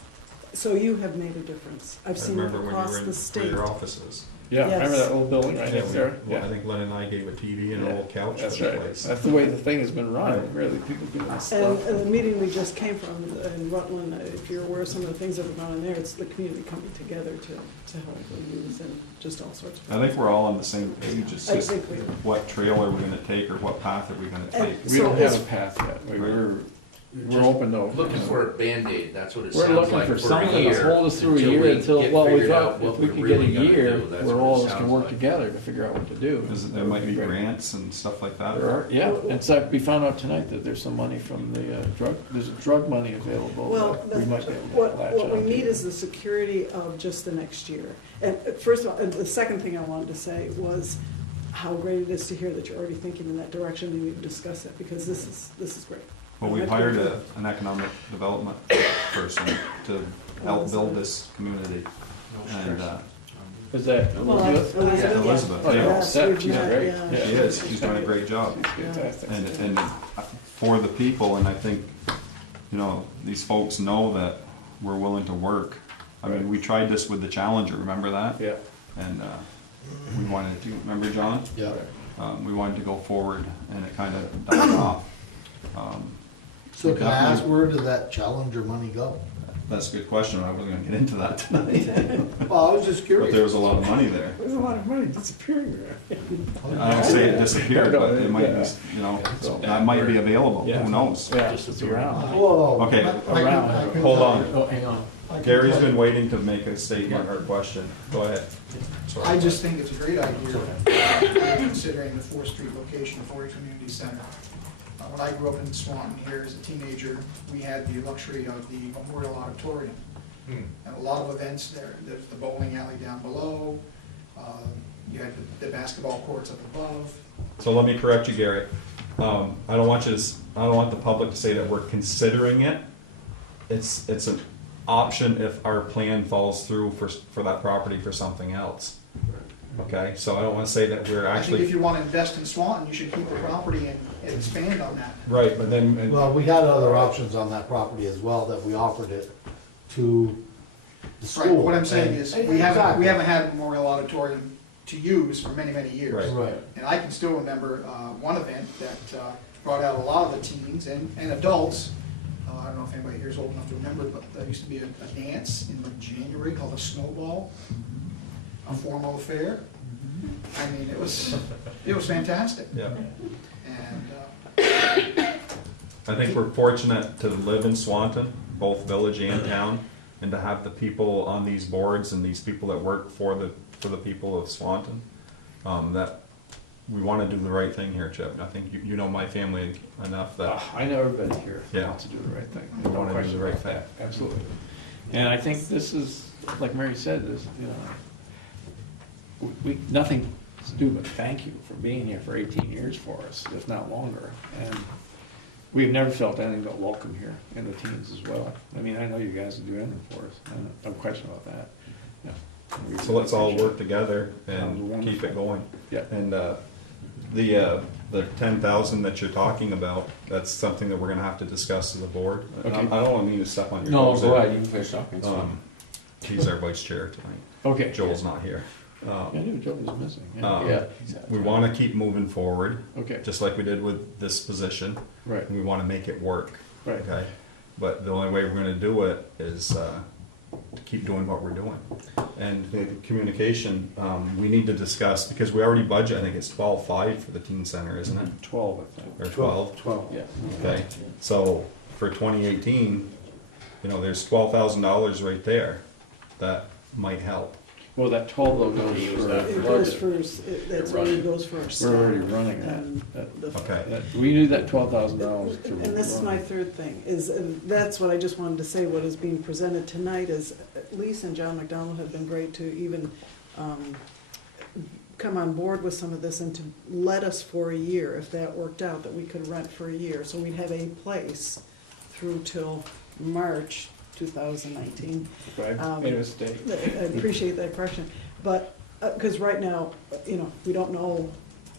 So you have made a difference. I've I seen it remember when you across were in the where state. your office is. Yeah, remember Yes. that old building right next there? I think Len and I gave a TV and a little couch for That's the right. place. That's the way the thing has been run, really. People do this And stuff. the meeting we just came from in Rutland, if you're aware of some of the things that have gone on there, it's the community coming together to help the youth and just all sorts of. I think we're all on the same page, it's I just think we are. what trail are we gonna take or what path are we gonna And take? We don't so have it's- a path yet. We're Just open though. Looking for a Band-Aid, that's what it We're sounds looking like, for for a something to year. hold us through a until year we until, get well, we figured thought out what if we we're could get a really gonna year do. That's where what it all of us can sounds work like. together to figure out what to do. There might be Great. grants and stuff like that. There are, yeah, in fact, we found out tonight that there's some money from the there's drug money available Well, that we might be able to what latch we on need to. is the security of just the next year. And first of all, and the second thing I wanted to say was how great it is to hear that you're already thinking in that direction and we've discussed it, because this is great. Well, we've hired an economic development person to help build this community. And, Is that Well, Elizabeth? Elizabeth. Elizabeth, Oh, yeah, yeah, Yes, Seth, we've she's met, great. yeah. she is, she's doing a great job. She's fantastic. And for the people, and I think, these folks know that we're willing to work. I mean, we tried this with the Challenger, remember that? Yeah. And we wanted to, remember John? Yeah. We wanted to go forward and it kind of died off. So can I ask, where did that Challenger money go? That's a good question, I wasn't gonna get into that tonight, Well, I was just but curious. there was a lot of money there. There's a lot of money disappearing there. I don't say it disappeared, but it might be, that might be available, Yeah. who knows? Yeah, it's around. Whoa. Okay, around. hold on. Oh, hang on. Gary's been waiting to make a statement or question, go ahead. Sorry. I just think it's a great idea, considering the 4th Street location for a community center. When I grew up in Swanton here as a teenager, we had the luxury of the Memorial Auditorium. And a lot of events there. There's the bowling alley down below, you had the basketball courts up above. So let me correct you, Gary. I don't want the public to say that we're considering it. It's an option if our plan falls through for that property for something else. Okay, so I don't want to say that we're I think actually, if you want to invest in Swanton, you should keep the property and expand on that. right, but then, Well, we had other options on that property as well, that we offered it to the Right, school. what I'm saying And- is, Exactly. we haven't had a Memorial Auditorium to use for many, many years. Right. Right. And I can still remember one event that brought out a lot of the teens and adults. I don't know if anybody here is old enough to remember, but there used to be a dance in like January called a snowball, a formal affair. I mean, it was fantastic. yeah. And I think we're fortunate to live in Swanton, both village and town, and to have the people on these boards and these people that work for the people of Swanton, that we wanna do the right thing here, Chip. I think you know my family enough that, I never been here Yeah. not to do the right thing. We No wanna do question the right about that. Absolutely. And I think this is, like Mary said, this, you know, nothing to do but thank you for being here for 18 years for us, if not longer. And we've never felt anything but welcome here, and the teams as well. I mean, I know you guys will do anything for us, no question about that. Yeah. We so let's all appreciate work together Sounds and keep it wonderful. going. Yeah. And, the 10,000 that you're talking about, that's something that we're gonna have to discuss as a board. Okay. I don't wanna mean to step on your No, toes go there. ahead, you can finish talking, it's fine. He's our vice chair tonight. Okay. Joel's not here. I knew Joe was missing. Um, Yeah. We wanna keep moving forward, Okay, just like we did with this position. right, We wanna make it work, right. okay? But the only way we're gonna do it is, to keep doing what we're doing. And the communication, we need to discuss, because we already budget, I think it's 12.5 for the teen center, isn't it? 12, I think. Or 12? 12, yeah. Okay, so for 2018, you know, there's $12,000 right there that might help. Well, that 12 though goes Use for that It for goes budget. for, that's what it goes for our staff. We're already running And that. the- Okay. We need that $12,000 to And this is run. my third thing, is, that's what I just wanted to say, what is being presented tonight is, Lisa and John McDonald have been great to even come on board with some of this and to let us for a year, if that worked out, that we could rent for a year, so we'd have a place through till March 2019. But I made a mistake. I appreciate that correction, but, because right now, you know, we don't know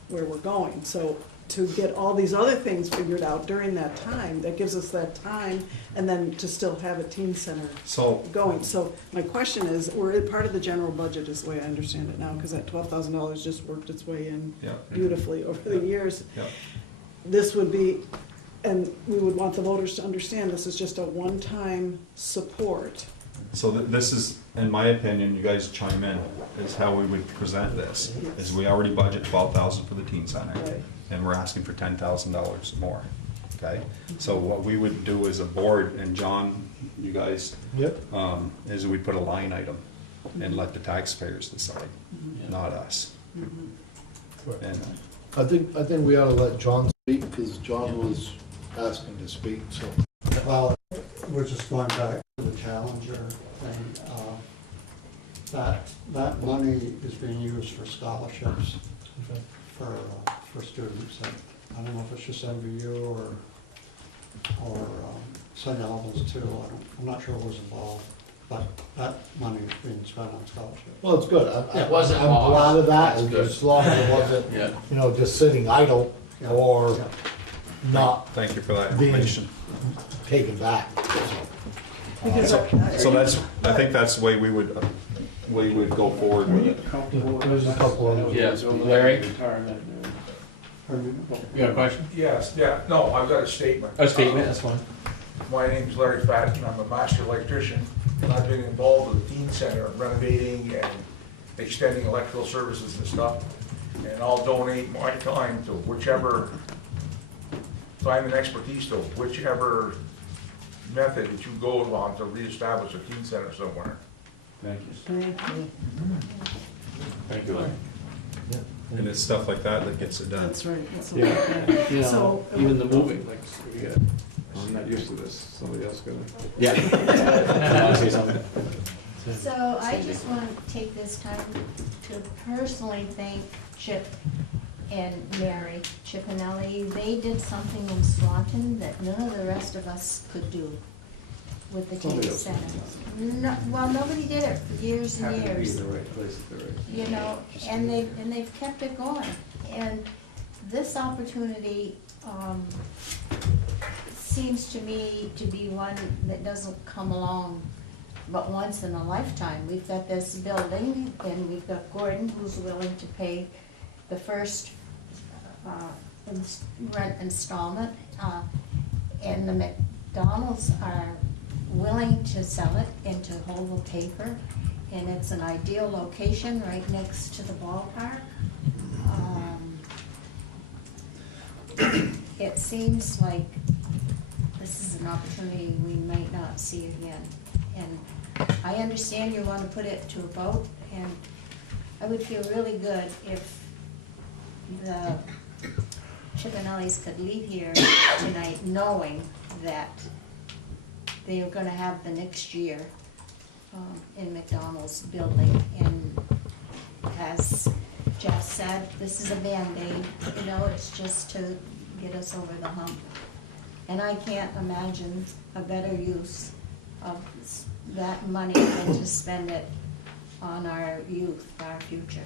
where we're going, so to get all these other things figured out during that time, that gives us that time, and then to still have a teen center So, going. So my question is, we're part of the general budget is the way I understand it now, because that $12,000 just worked its way in yeah, beautifully over the years. yeah. This would be, and we would want the voters to understand, this is just a one-time support. So this is, in my opinion, you guys chime in, is how we would present this. Is we already budget 12,000 for the teen center, Right. and we're asking for $10,000 more, okay? So what we would do as a board, and John, you guys, Yep. is we put a line item and let the taxpayers decide, not us. And I think we ought to let John speak, because John was asking to speak, so. Well, we're just going back to the Challenger thing. That money is being used for scholarships for students. And I don't know if it's just MVU or St. Albans too. I'm not sure what was involved, but that money is being spent on scholarships. Well, it's good. It wasn't I'm glad of that, lost. That's as long as it wasn't, Yeah. you know, just sitting idle or Yeah. not thank you for that being information. taken back. Because So that's, I think that's the way we would go forward with it. There's a couple of. Yeah, Larry? Pardon me? You got a question? Yes, yeah, no, I've got a statement. A statement, that's fine. My name's Larry Fatton, I'm a master electrician, and I've been involved with the teen center, renovating and extending electrical services and stuff. And I'll donate my time to whichever, time and expertise to whichever method that you go along to reestablish a teen center somewhere. Thank you. Thank you. Thank you, Larry. And it's stuff like that that gets it done. That's right. That's Yeah, what- you know, So- even the moving, like, I'm not used to this, somebody else gonna. Yeah. Want to say something? So I just want to take this time to personally thank Chip and Mary Chipinelli. They did something in Swanton that none of the rest of us could do with the Somebody teen else center. did No, well, nobody did it for years and Happened to be years. in the right place at the right. You know, and they've kept it going. And this opportunity, seems to me to be one that doesn't come along but once in a lifetime. We've got this building, and we've got Gordon, who's willing to pay the first rent installment, and the McDonald's are willing to sell it and to hold the paper, and it's an ideal location right next to the ballpark. It seems like this is an opportunity we might not see again. And I understand you want to put it to a vote, and I would feel really good if the Chipinellis could leave here tonight knowing that they are gonna have the next year in McDonald's building. And as Jeff said, this is a Band-Aid, you know, it's just to get us over the hump. And I can't imagine a better use of that money than to spend it on our youth, our future.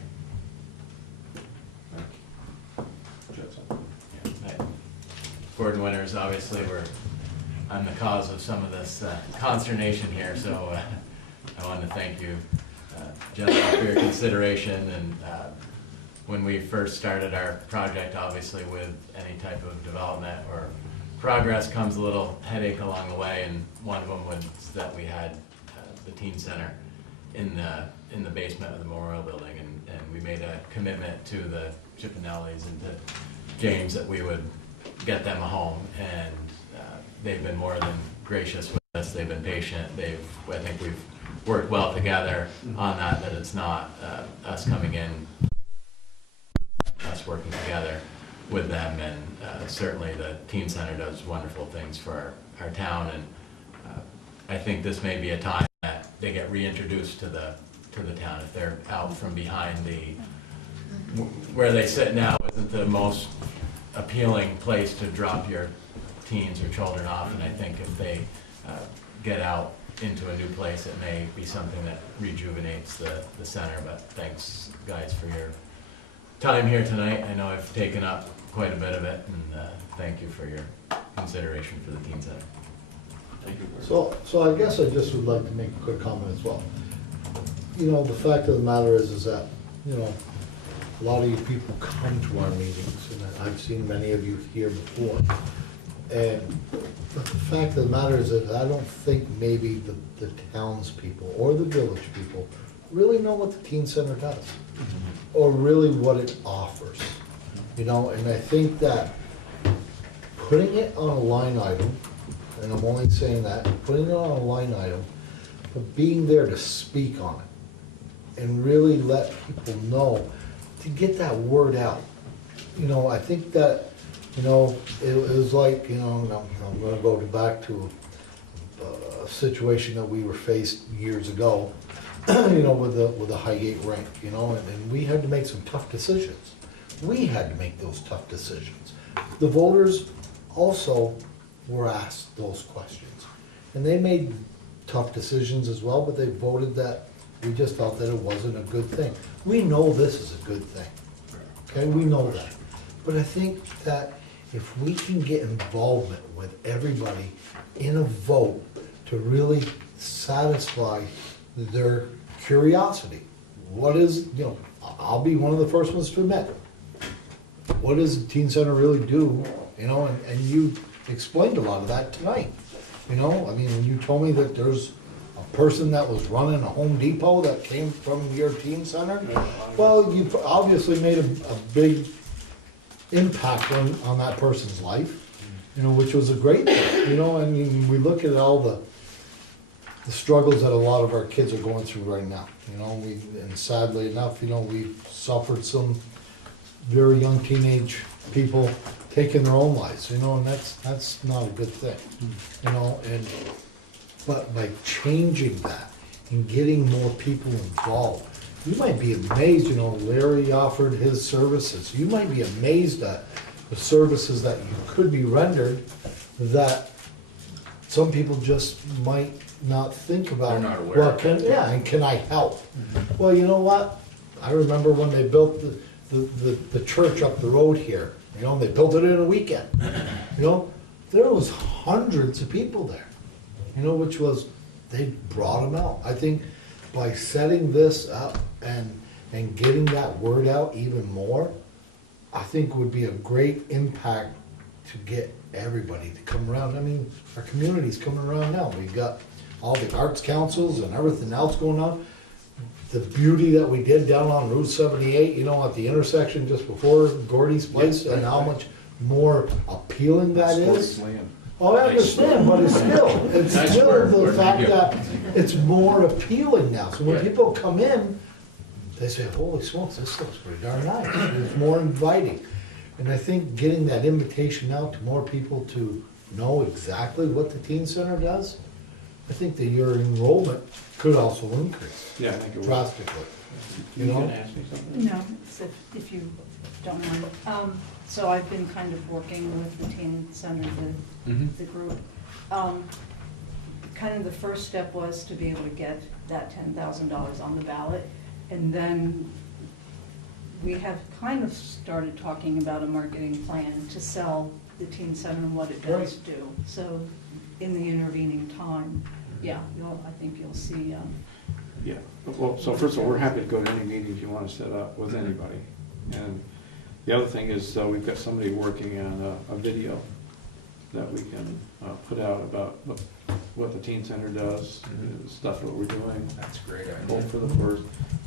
Gordon Winters, obviously, I'm the cause of some of this consternation here, so I want to thank you, gentlemen, for your consideration. And when we first started our project, obviously with any type of development or progress comes a little headache along the way, and one of them was that we had the teen center in the basement of the Memorial Building, and we made a commitment to the Chipinellis and to James that we would get them a home, and they've been more than gracious with us. They've been patient. I think we've worked well together on that it's not us coming in, us working together with them. And certainly the teen center does wonderful things for our town, and I think this may be a time that they get reintroduced to the town. If they're out from behind where they sit now isn't the most appealing place to drop your teens or children off, and I think if they get out into a new place, it may be something that rejuvenates the center. But thanks, guys, for your time here tonight. I know I've taken up quite a bit of it, and thank you for your consideration for the teen center. Thank you. So I guess I just would like to make a quick comment as well. You know, the fact of the matter is that, you know, a lot of you people come to our meetings, and I've seen many of you here before. But the fact of the matter is that I don't think maybe the townspeople or the village people really know what the teen center does, or really what it offers. You know, and I think that putting it on a line item, and I'm only saying that, putting it on a line item, but being there to speak on it, and really let people know, to get that word out. You know, I think that, you know, it was like, you know, I'm gonna go back to a situation that we were faced years ago, you know, with the Highgate rink, you know, and we had to make some tough decisions. We had to make those tough decisions. The voters also were asked those questions, and they made tough decisions as well, but they voted that we just felt that it wasn't a good thing. We know this is a good thing, okay? We know that. But I think that if we can get involvement with everybody in a vote to really satisfy their curiosity, what is, you know, I'll be one of the first ones to admit, what does the teen center really do? You know, and you explained a lot of that tonight. You know, I mean, you told me that there's a person that was running a Home Depot that came from your teen center. Well, you obviously made a big impact on that person's life, you know, which was a great thing. You know, I mean, we look at all the struggles that a lot of our kids are going through right now. You know, and sadly enough, you know, we've suffered some very young teenage people taking their own lives, you know, and that's not a good thing, you know. But by changing that and getting more people involved, you might be amazed, you know, Larry offered his services. You might be amazed at the services that you could be rendered that some people just might not think about. They're not aware. Well, and can I help? Well, you know what? I remember when they built the church up the road here, you know, they built it in a weekend. You know, there was hundreds of people there, you know, which was, they brought them out. I think by setting this up and getting that word out even more, I think would be a great impact to get everybody to come around. I mean, our community's coming around now. We've got all the arts councils and everything else going on. The beauty that we did down on Route 78, you know, at the intersection just before Gordy's place, and how much more appealing that is. Oh, I understand, but it's still the fact that it's more appealing now. So when people come in, they say, holy smokes, this looks pretty darn nice. It's more inviting. And I think getting that invitation out to more people to know exactly what the teen center does, I think that your enrollment could also increase Yeah, I think it will. drastically. You You know? gonna ask me something? No, it's if you don't mind. So I've been kind of working with the teen center, the group. Kind of the first step was to be able to get that $10,000 on the ballot. And then we have kind of started talking about a marketing plan to sell the teen center and what it does do. So in the intervening time, yeah, I think you'll see. Yeah, well, so first of all, we're happy to go to any meetings you want to set up with anybody. And the other thing is, we've got somebody working on a video that we can put out about what the teen center does, stuff that we're doing. That's great. Hope for the first.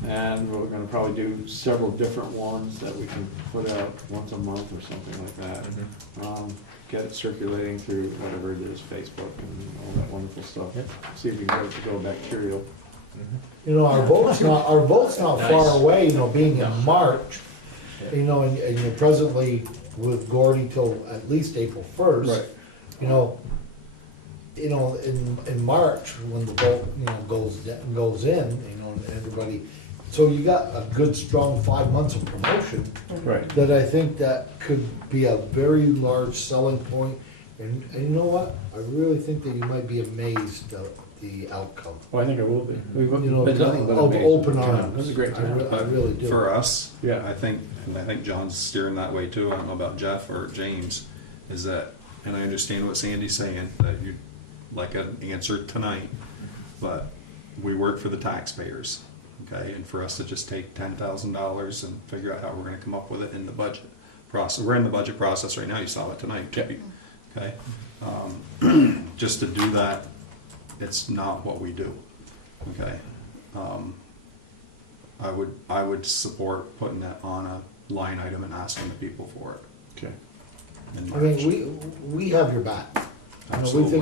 And we're gonna probably do several different ones that we can put out once a month or something like that. Get it circulating through whatever it is, Facebook and all that wonderful stuff. See if we can get it to go bacterial. You know, our vote's not Nice. far away, you know, being in March, you know, and you're presently with Gordy till at least April first. Right. You know, in March, when the vote, you know, goes in, you know, and everybody, so you got a good, strong 5 months of promotion. Right. That I think that could be a very large selling point. And you know what? I really think that you might be amazed at the outcome. Well, I think it will be. We've You know, been nothing but of amazed. open Yeah, arms. It was a great time. I really do. For us, Yeah. I think John's steering that way too. I don't know about Jeff or James, is that, and I understand what Sandy's saying, that you'd like an answer tonight, but we work for the taxpayers, okay? And for us to just take $10,000 and figure out how we're gonna come up with it in the budget process. We're in the budget process right now, you saw it tonight, okay? Just to do that, it's not what we do, okay? I would support putting that on a line item and asking the people for it. Okay. in I March. mean, we have your back. You know, Absolutely.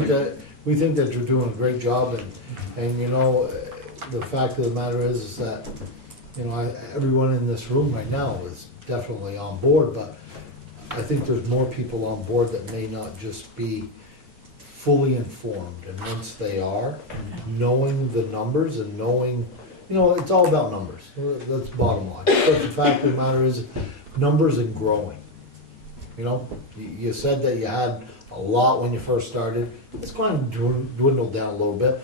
we think that you're doing a great job, and you know, the fact of the matter is that, you know, everyone in this room right now is definitely on board, but I think there's more people on board that may not just be fully informed, and once they are, knowing the numbers and knowing, you know, it's all about numbers, that's the bottom line. But the fact of the matter is, numbers and growing. You know, you said that you had a lot when you first started, it's going to dwindle down a little bit.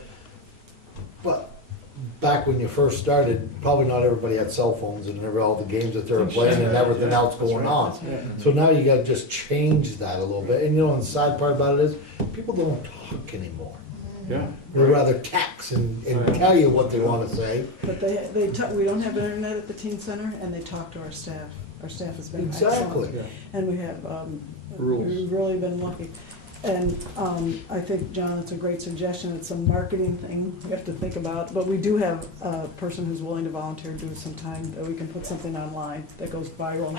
But back when you first started, probably not everybody had cell phones and all the games that they were playing and everything else going on. So now you gotta just change that a little bit, and you know, and the sad part about it is, people don't talk anymore. Yeah. They'd rather text and tell you what they wanna say. But we don't have internet at the teen center, and they talk to our staff. Our staff has been Exactly. excellent. And we have, Rules. we've really been lucky. And I think, John, it's a great suggestion. It's a marketing thing we have to think about. But we do have a person who's willing to volunteer to do it sometime, that we can put something online that goes viral,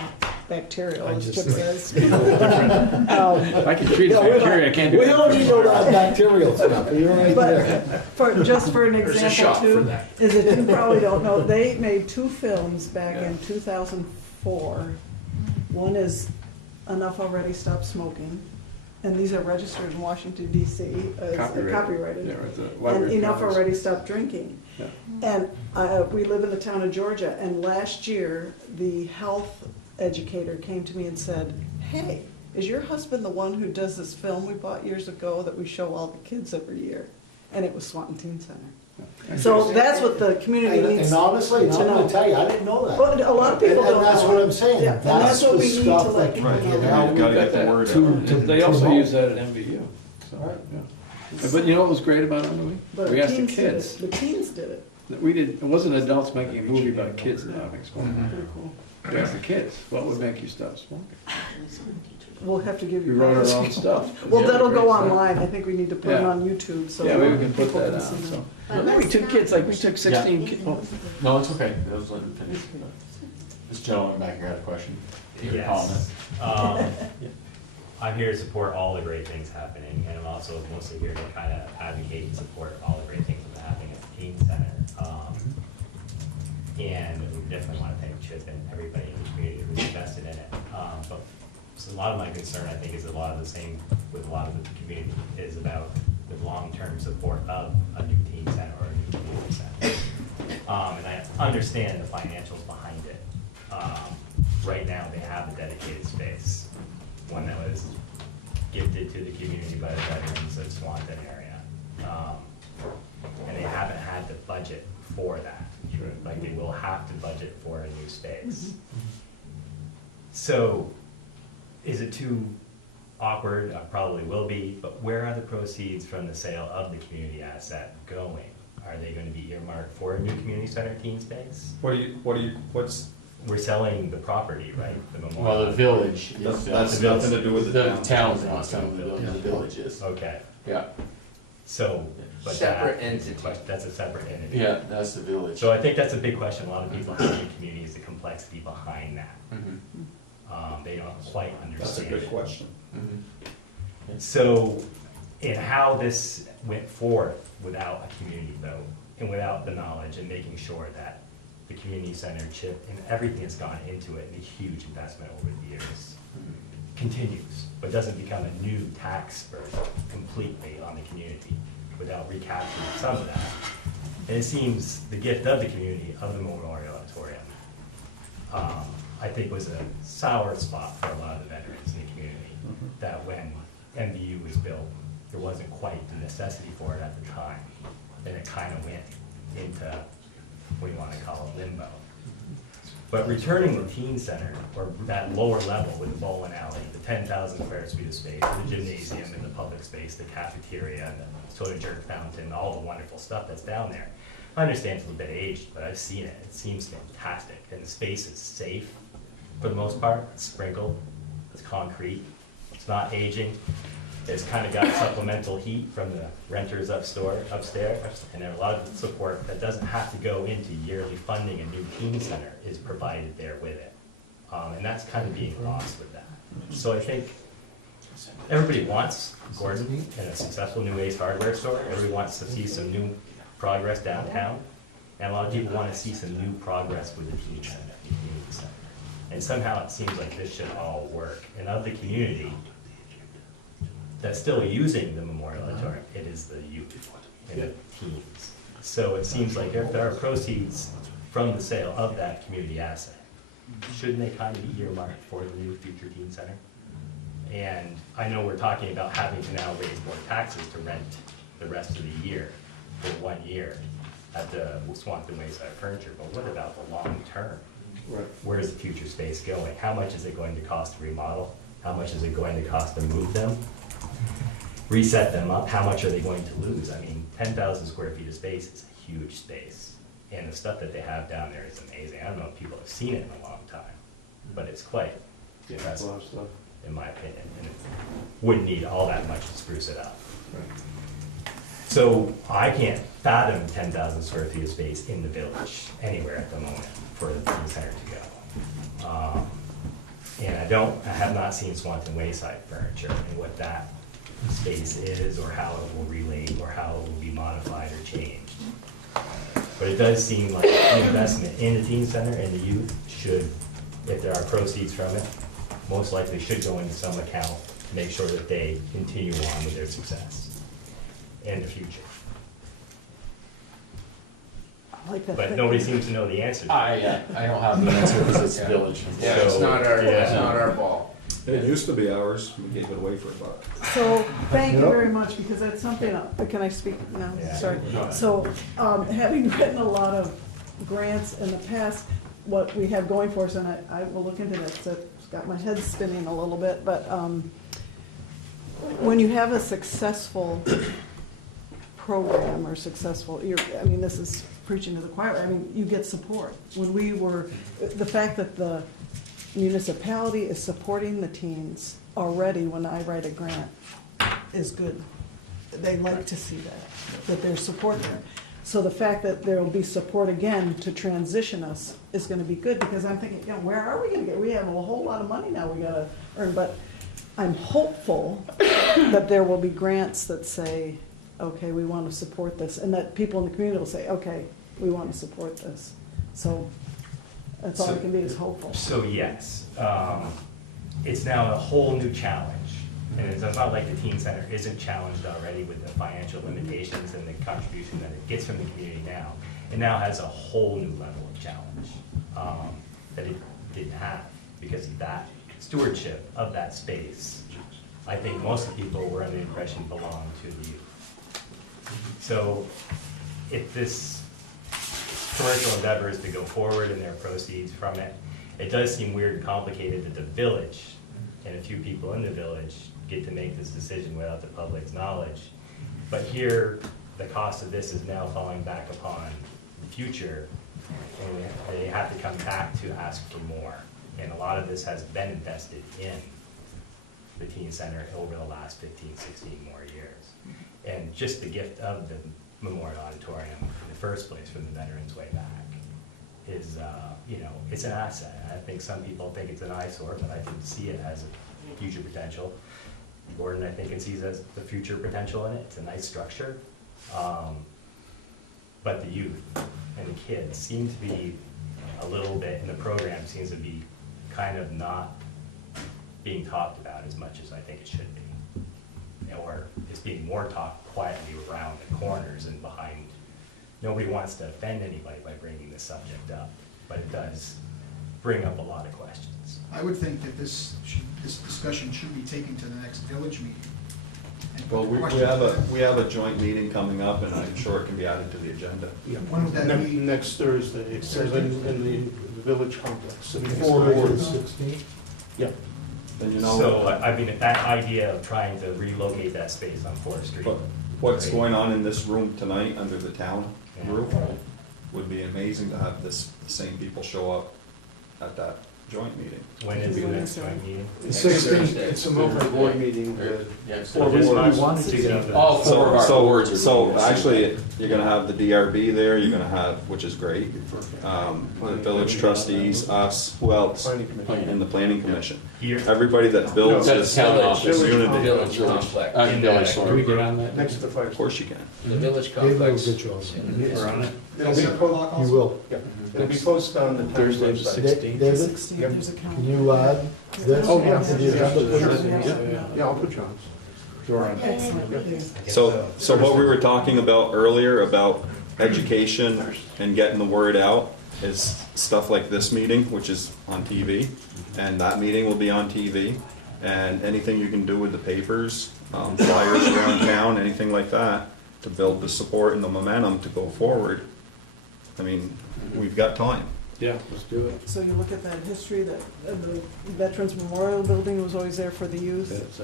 bacterial, as Chip says. I can treat it bacteria, I can't do it. We don't need no bacterial stuff, you're right there. But just for an There's a example shop for too, that. is that you probably don't know, they made 2 films back in 2004. One is Enough Already, Stop Smoking. And these are registered in Washington DC as copyrighted. Yeah, right, the And library Enough covers. Already, Stop Drinking. Yeah. And we live in the town of Georgia, and last year, the health educator came to me and said, hey, is your husband the one who does this film we bought years ago that we show all the kids every year? And it was Swanton Teen Center. So that's what the community needs And honestly, to I'm gonna know. tell you, I didn't know that. But a lot of people And don't know. that's what I'm saying, Yeah, and that's what the we need to stuff let that people can know. get out. Gotta get the word out. They also promote. use that at MVU. So, yeah. But you know what was great about it, Louis? But We asked the teens did kids. it. The teens did it. It wasn't adults making a movie about kids having smoking. Pretty cool. We asked the kids, what would make you stop smoking? We'll have to give We you. wrote our guys- own stuff. Well, that'll go Great stuff. online. I think we need to put it Yeah. on YouTube, so. Yeah, maybe we can put people that can on, see so. that. Maybe 2 kids, like we took 16 kids. No, it's okay. That was letting finish. This gentleman back here had a question. Yes. I'm here to support all the great things happening, and I'm also mostly here to kind of advocate and support all the great things that are happening at the teen center. And we've Chip and everybody in the community who's invested in it. But so a lot of my concern, I think, is a lot of the same with a lot of the community, is about the long-term support of a new teen center or a new community center. And I understand the financials behind it. Right now, they have a dedicated space, one that was gifted to the community by the veterans of Swanton area. And they haven't had the budget for that. Like, they will have to budget for a new space. So, is it too awkward? Probably will be, but where are the proceeds from the sale of the community asset going? Are they gonna be earmarked for a new community center teen space? What's? We're selling the property, right? The memorial. Well, the village is. That's nothing to do with the town. town's not selling the village, the village is. Okay, Yeah, so, but Separate that, entity. that's a separate entity. yeah, that's the village. So I think that's a big question, a lot of people have in communities, the complexity behind that. Mhm. They don't quite That's a understand. good question. Mhm. So, in how this went forth without a community vote, and without the knowledge and making sure that the community center chip and everything that's gone into it, and a huge investment over the years, continues, but doesn't become a new tax burden completely on the community without recapturing some of that. And it seems the gift of the community of the Memorial Auditorium, I think, was a sour spot for a lot of the veterans in the community. That when MDU was built, there wasn't quite the necessity for it at the time. And it kind of went into, what do you want to call it, limbo. But returning the teen center, or that lower level with the bowling alley, the 10,000 square feet of space, the gymnasium and the public space, the cafeteria, and the soda jerk fountain, all the wonderful stuff that's down there. I understand it's a little bit aged, but I've seen it. It seems fantastic, and the space is safe for the most part. It's sprinkled, it's concrete, it's not aging. It's kind of got supplemental heat from the renters upstairs, and there are a lot of support that doesn't have to go into yearly funding. A new teen center is provided there with it. And that's kind of being lost with that. So I think everybody wants Gordon and a successful new Ace hardware store. Everybody wants to see some new progress downtown. And a lot of people want to see some new progress with the teen center, the community center. And somehow it seems like this should all work. And of the community that's still using the Memorial Auditorium, it is the youth and the teens. So it seems like if there are proceeds from the sale of that community asset, shouldn't they kind of be earmarked for the new future teen center? And I know we're talking about having to now raise more taxes to rent the rest of the year for 1 year at the Swanton Wayside Furniture, but what about the long term? Right. Where is the future space going? How much is it going to cost to remodel? How much is it going to cost to move them? Reset them up? How much are they going to lose? I mean, 10,000 square feet of space is a huge space. And the stuff that they have down there is amazing. I don't know if people have seen it in a long time, but it's quite Yeah, a impressive, lot of stuff. in my opinion. And it wouldn't need all that much to spruce it up. So I can't fathom 10,000 square feet of space in the village anywhere at the moment for the teen center to go. And I have not seen Swanton Wayside Furniture and what that space is, or how it will relate, or how it will be modified or changed. But it does seem like the investment in the teen center and the youth should, if there are proceeds from it, most likely should go into some account to make sure that they continue on with their success in the future. I like that. But nobody seems to know the answer. I don't have the answer because it's village. Yeah, it's not our ball. It used to be ours, we gave it away for $1. So, thank you very much, because that's something, can I speak now? Yeah. Sorry. Go ahead. So, having written a lot of grants in the past, what we have going for us, and I will look into that, so it's got my head spinning a little bit, but when you have a successful program or successful, I mean, this is preaching to the choir, I mean, you get support. When we were, the fact that the municipality is supporting the teens already when I write a grant is good. They like to see that there's support there. So the fact that there will be support again to transition us is gonna be good, because I'm thinking, where are we gonna get, we have a whole lot of money now we gotta earn, but I'm hopeful that there will be grants that say, okay, we wanna support this, and that people in the community will say, okay, we wanna support this. So, That's all I can be, is hopeful. So yes, it's now a whole new challenge. And it's not like the teen center isn't challenged already with the financial limitations and the contribution that it gets from the community now. It now has a whole new level of challenge that it didn't have because of that stewardship of that space. I think most of the people were under the impression it belonged to the youth. So if this commercial endeavor is to go forward and there are proceeds from it, it does seem weird and complicated that the village and a few people in the village get to make this decision without the public's knowledge. But here, the cost of this is now falling back upon the future, and they have to come back to ask for more. And a lot of this has been invested in the teen center over the last 15, 16 more years. And just the gift of the Memorial Auditorium in the first place from the veterans way back is, you know, it's an asset. I think some people think it's an eyesore, but I can see it as a future potential. Gordon, I think, it sees as the future potential in it. It's a nice structure. But the youth and the kids seem to be a little bit, and the program seems to be kind of not being talked about as much as I think it should be. Or it's being more talked quietly around the corners and behind. Nobody wants to offend anybody by bringing this subject up, but it does bring up a lot of questions. I would think that this discussion should be taken to the next village meeting. And put Well, the we question have to a, them. we have a joint meeting coming up, and I'm sure it can be added to the agenda. Yeah. When would that be? Next Thursday, at 7 in the village complex. Before Before the 16th? Yeah. And you know. So, I mean, that idea of trying to relocate that space on 4th Street. But what's going on in this room tonight under the town roof would be amazing to have the same people show up at that joint meeting. When is the next joint meeting? The 16th, it's a multi-board meeting. So this month, to get the- All four of our boards are. So actually, you're gonna have the DRB there, you're gonna have, which is great, the village trustees, us, who else? Planning commission. And the planning commission. Here. Everybody that builds No, this that's town office. unity. Village complex. Can Village, we sorry. get on that? Next to the fire. Of course you can. The village David will complex. get you on. We're on it. It'll be, You will. yeah, it'll be posted on the town Thursday the website. 16th. David, 16th, there's a can calendar. you add this Oh, yeah. onto the agenda, Sure. please? Yeah, I'll put you on. We're on it. Excellent. So what we were talking about earlier about education and getting the word out is stuff like this meeting, which is on TV, and that meeting will be on TV, and anything you can do with the papers, flyers around town, anything like that, to build the support and the momentum to go forward. I mean, we've got time. Yeah, let's do it. So you look at that history, that the Veterans Memorial Building was always there for the youth. That's,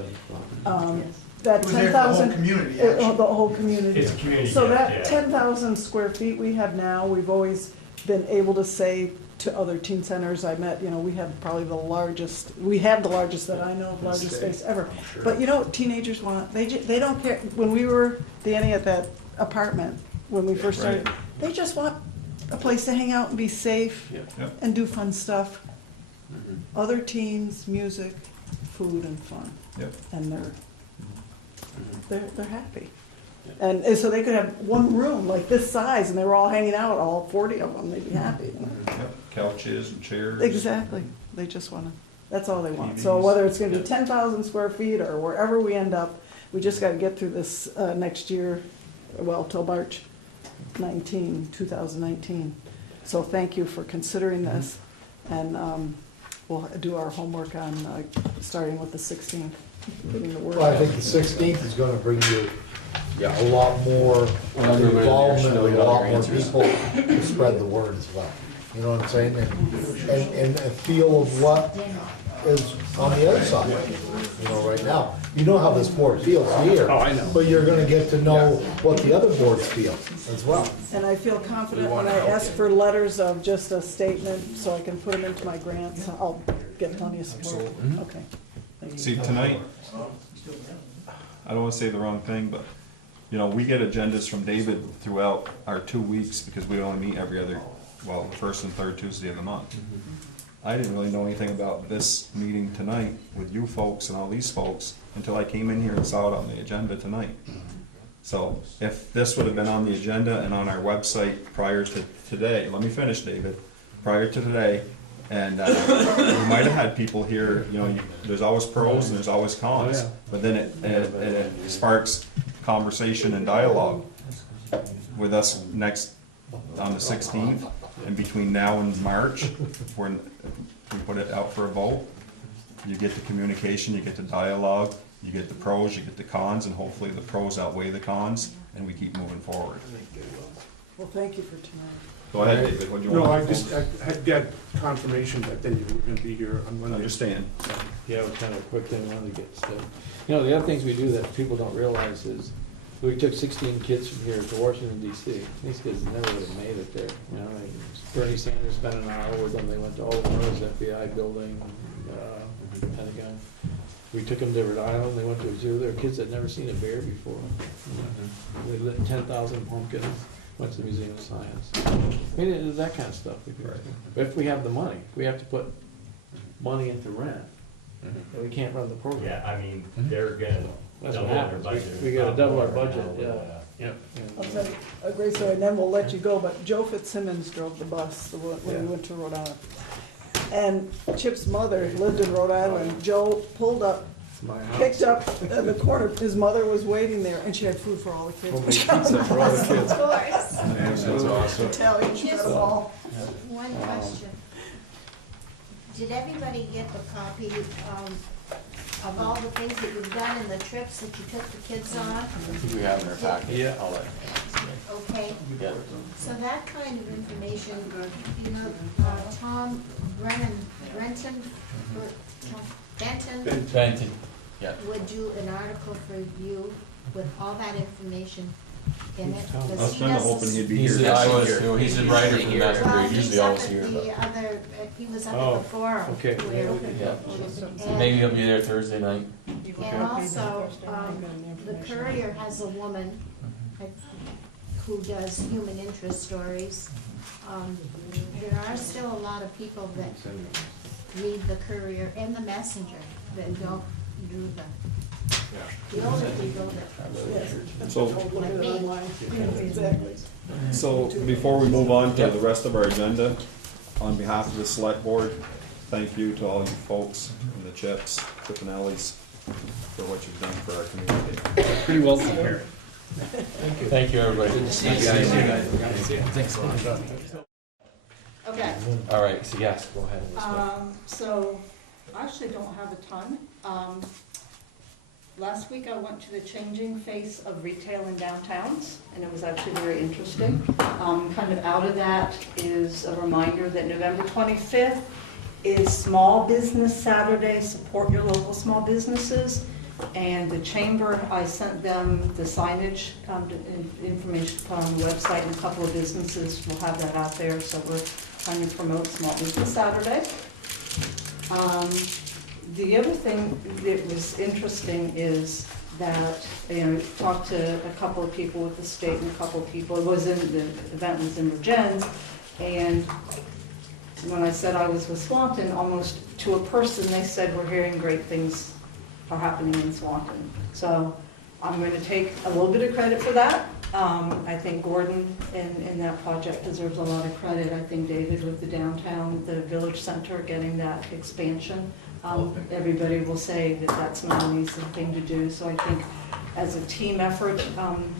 That It was there for the whole 10,000. community, actually. The whole community. It's a community, So yeah, that yeah. 10,000 square feet we have now, we've always been able to say to other teen centers I met, you know, we have probably the largest, we have the largest that I know of, largest space ever. But you know what teenagers want? They don't care. When we were, Danny, at that apartment, when we first started, they just want a place to hang out and be safe Yep. and do fun stuff. Other teens, music, food, and fun. Yep. And they're happy. And so they could have one room like this size, and they were all hanging out, all 40 of them, they'd be happy. You know? Yep. Couches and chairs. Exactly. They just want to, that's all they want. So TVs. whether it's going to be 10,000 square feet or wherever we end up, we just got to get through this next year, well, till March 2019. So thank you for considering this, and we'll do our homework on starting with the 16th, getting the word Well, I out. think the 16th is gonna bring you a lot more everybody there involvement, should know and a all lot your more answers. people to spread the word as well. You know what I'm saying? And a feel of what is on the other side, you know, right now. You know how this board feels here. Oh, I know. But you're gonna get to know what the other boards feel as well. And I feel confident when I ask for letters of just a statement, so I can put them into my grants, I'll get plenty of support. Okay. Thank you. See, tonight, I don't wanna say the wrong thing, but, you know, we get agendas from David throughout our 2 weeks, because we only meet every other, well, the first and third Tuesday of the month. I didn't really know anything about this meeting tonight with you folks and all these folks until I came in here and saw it on the agenda tonight. So if this would have been on the agenda and on our website prior to today, let me finish, David. prior to today, and we might have had people here, you know, there's always pros and there's always cons, Oh, yeah. but then it sparks conversation and dialogue with us next, on the 16th, and between now and March, when we put it out for a vote, you get the communication, you get the dialogue, you get the pros, you get the cons, and hopefully the pros outweigh the cons, and we keep moving forward. Well, thank you for tonight. Go ahead, David, what do you No, want? I had got confirmation that they were gonna be here on Monday. Understand. Yeah, it was kind of a quick thing, wanted to get started. You know, the other things we do that people don't realize is, we took 16 kids from here to Washington DC. These kids never would have made it there, you know, like Bernie Sanders spent an hour with them, they went to all the Rose FBI building, Pentagon. We took them to Rhode Island, they went to a zoo, there were kids that had never seen a bear before. They lit 10,000 pumpkins, went to the Museum of Science. I mean, it's that kind of stuff we do. But if we have the money, we have to put money into rent, and we can't run the program. Yeah, I mean, they're gonna That's double what their happens. budget. We gotta double our budget, Now, yeah. Yep. I'll tell you a great story, and then we'll let you go, but Joe Fitzsimmons drove the bus when we Yeah. went to Rhode Island. And Chip's mother lived in Rhode Island. Joe pulled up, It's my house. picked up at the corner, his mother was waiting there, and she had food for all the kids. Homemade pizza for all the kids. Of course. That's awesome. Italian, she Just got it all. one question. Did everybody get the copy of all the things that you've done and the trips that you took the kids on? I think we have in our packet. Yeah. All that. Okay, Yeah. so that kind of information, you know, Tom Benton Benton, yeah. would do an article for you with all that information in it. I was Because he kinda doesn't- hoping he'd be He's here. I was too. He's a writer for the Master Well, Grade, he's usually up always at here. the other, he was up Oh, at the forum. okay. where- Yeah. Maybe he'll be there Thursday night. And also, the Courier has a woman who does human interest stories. There are still a lot of people that read the Courier and the Messenger that don't do the older people that. So, Look at it online. Exactly. so before we move on to the rest of our agenda, on behalf of the select board, thank you to all you folks in the Chips, Chipinellis, for what you've done for our community. Pretty well prepared. Thank you, everybody. Good to see you guys. Thanks a lot. Okay, All right, so yes, go ahead. so I actually don't have a ton. Last week I went to the Changing Face of Retail in Downtowns, and it was actually very interesting. Kind of out of that is a reminder that November 25th is Small Business Saturday, support your local small businesses. And the chamber, I sent them the signage, information to put on the website, and a couple of businesses will have that out there, so we're trying to promote Small Business Saturday. The other thing that was interesting is that, you know, talked to a couple of people with the state and a couple of people, the event was in Virgins, and when I said I was with Swanton, almost to a person, they said, we're hearing great things are happening in Swanton. So I'm going to take a little bit of credit for that. I think Gordon in that project deserves a lot of credit. I think David with the downtown, the village center, getting that expansion. Everybody will say that that's not an easy thing to do. So I think as a team effort,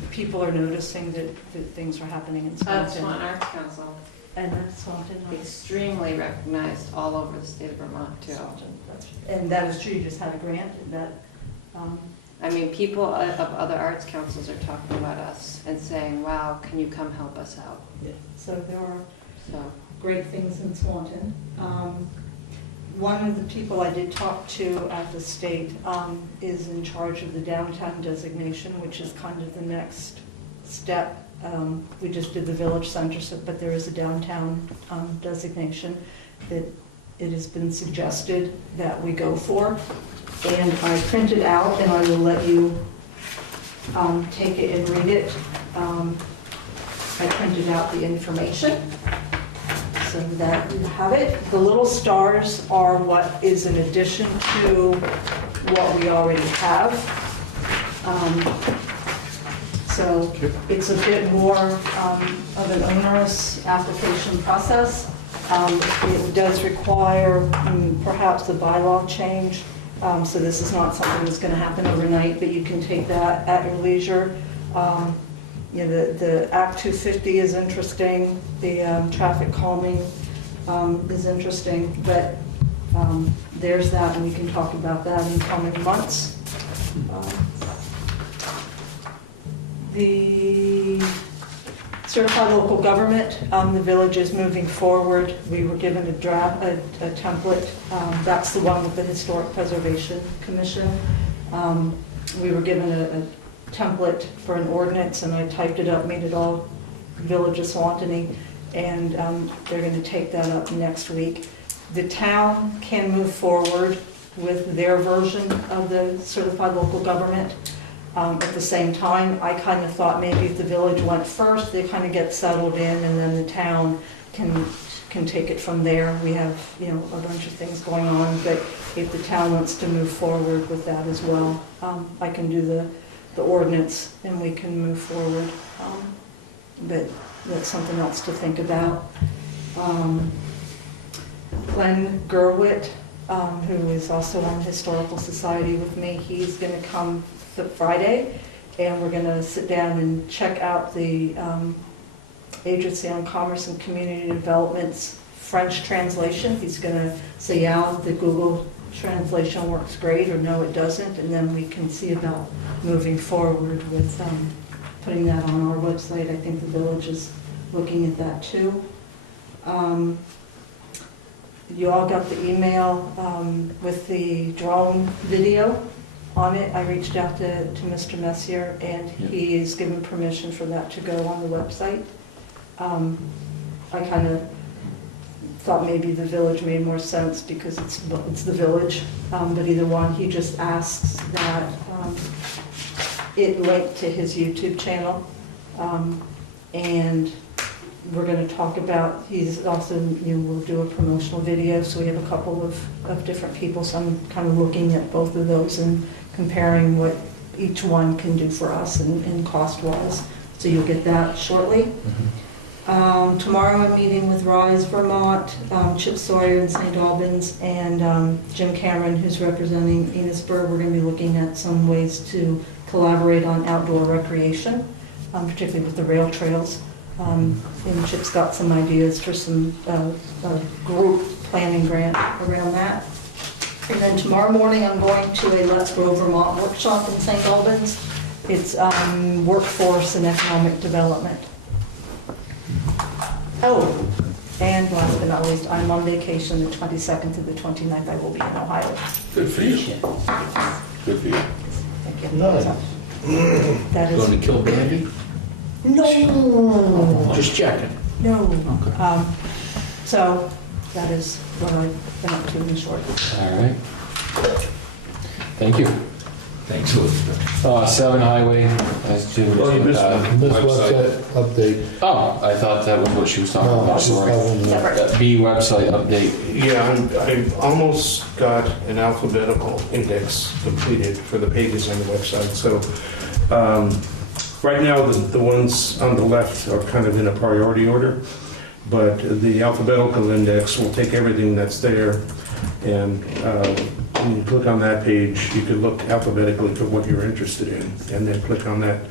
people are noticing that things are happening in Swanton. Swanton Arts Council, And that's Swanton. extremely recognized all over the state of Vermont too. And that is true, you just had a grant and that, I mean, people of other arts councils are talking about us and saying, wow, can you come help us out? so there are So, great things in Swanton. One of the people I did talk to at the state is in charge of the downtown designation, which is kind of the next step. We just did the village center, but there is a downtown designation that it has been suggested that we go for. And I printed out, and I will let you take it and read it. I printed out the information so that you have it. The little stars are what is in addition to what we already have. So it's a bit more of an onerous application process. It does require perhaps a bylaw change, so this is not something that's going to happen overnight, but you can take that at your leisure. You know, the Act 250 is interesting, the traffic calming is interesting, but there's that, and we can talk about that in coming months. The certified local government, the village is moving forward. We were given a draft, a template. That's the one with the Historic Preservation Commission. We were given a template for an ordinance, and I typed it up, made it all Village of Swanton, and they're going to take that up next week. The town can move forward with their version of the certified local government. At the same time, I kind of thought maybe if the village went first, they kind of get settled in, and then the town can take it from there. We have, you know, a bunch of things going on, but if the town wants to move forward with that as well, I can do the ordinance and we can move forward. But that's something else to think about. Glenn Gerwitt, who is also on the Historical Society with me, he's going to come Friday, and we're going to sit down and check out the Agency on Commerce and Community Development's French translation. He's going to say, yeah, the Google translation works great, or no, it doesn't, and then we can see about moving forward with putting that on our website. I think the village is looking at that too. You all got the email with the drone video on it. I reached out to Mr. Messier, and he is given permission for that to go on the website. I kind of thought maybe the village made more sense because it's the village, but either one, he just asks that it link to his YouTube channel, and we're going to talk about, he's also, you know, we'll do a promotional video, so we have a couple of different people, so I'm kind of looking at both of those and comparing what each one can do for us and cost-wise, so you'll get that shortly. Tomorrow I'm meeting with Rise Vermont, Chip Sawyer in St. Albans, and Jim Cameron, who's representing Enosburg. We're going to be looking at some ways to collaborate on outdoor recreation, particularly with the rail trails. And Chip's got some ideas for some group planning grant around that. And then tomorrow morning I'm going to a Let's Grow Vermont workshop in St. Albans. It's workforce and economic development. Oh, and last but not least, I'm on vacation the 22nd to the 29th. I will be in Ohio. Good for you. Good for you. Thank you. Nice. That is, Going to kill Brandy? no, Just checking. no. So that is what I've been up to in short. All right. Thank you. Thanks, Elizabeth. 7 Highway, as to Oh, you missed one. This website update. Oh, I thought that was what she was talking No, about, this is sorry. that one. That B website update. Yeah, I've almost got an alphabetical index completed for the pages on the website. So right now, the ones on the left are kind of in a priority order, but the alphabetical index will take everything that's there, and when you click on that page, you can look alphabetically for what you're interested in, and then click on that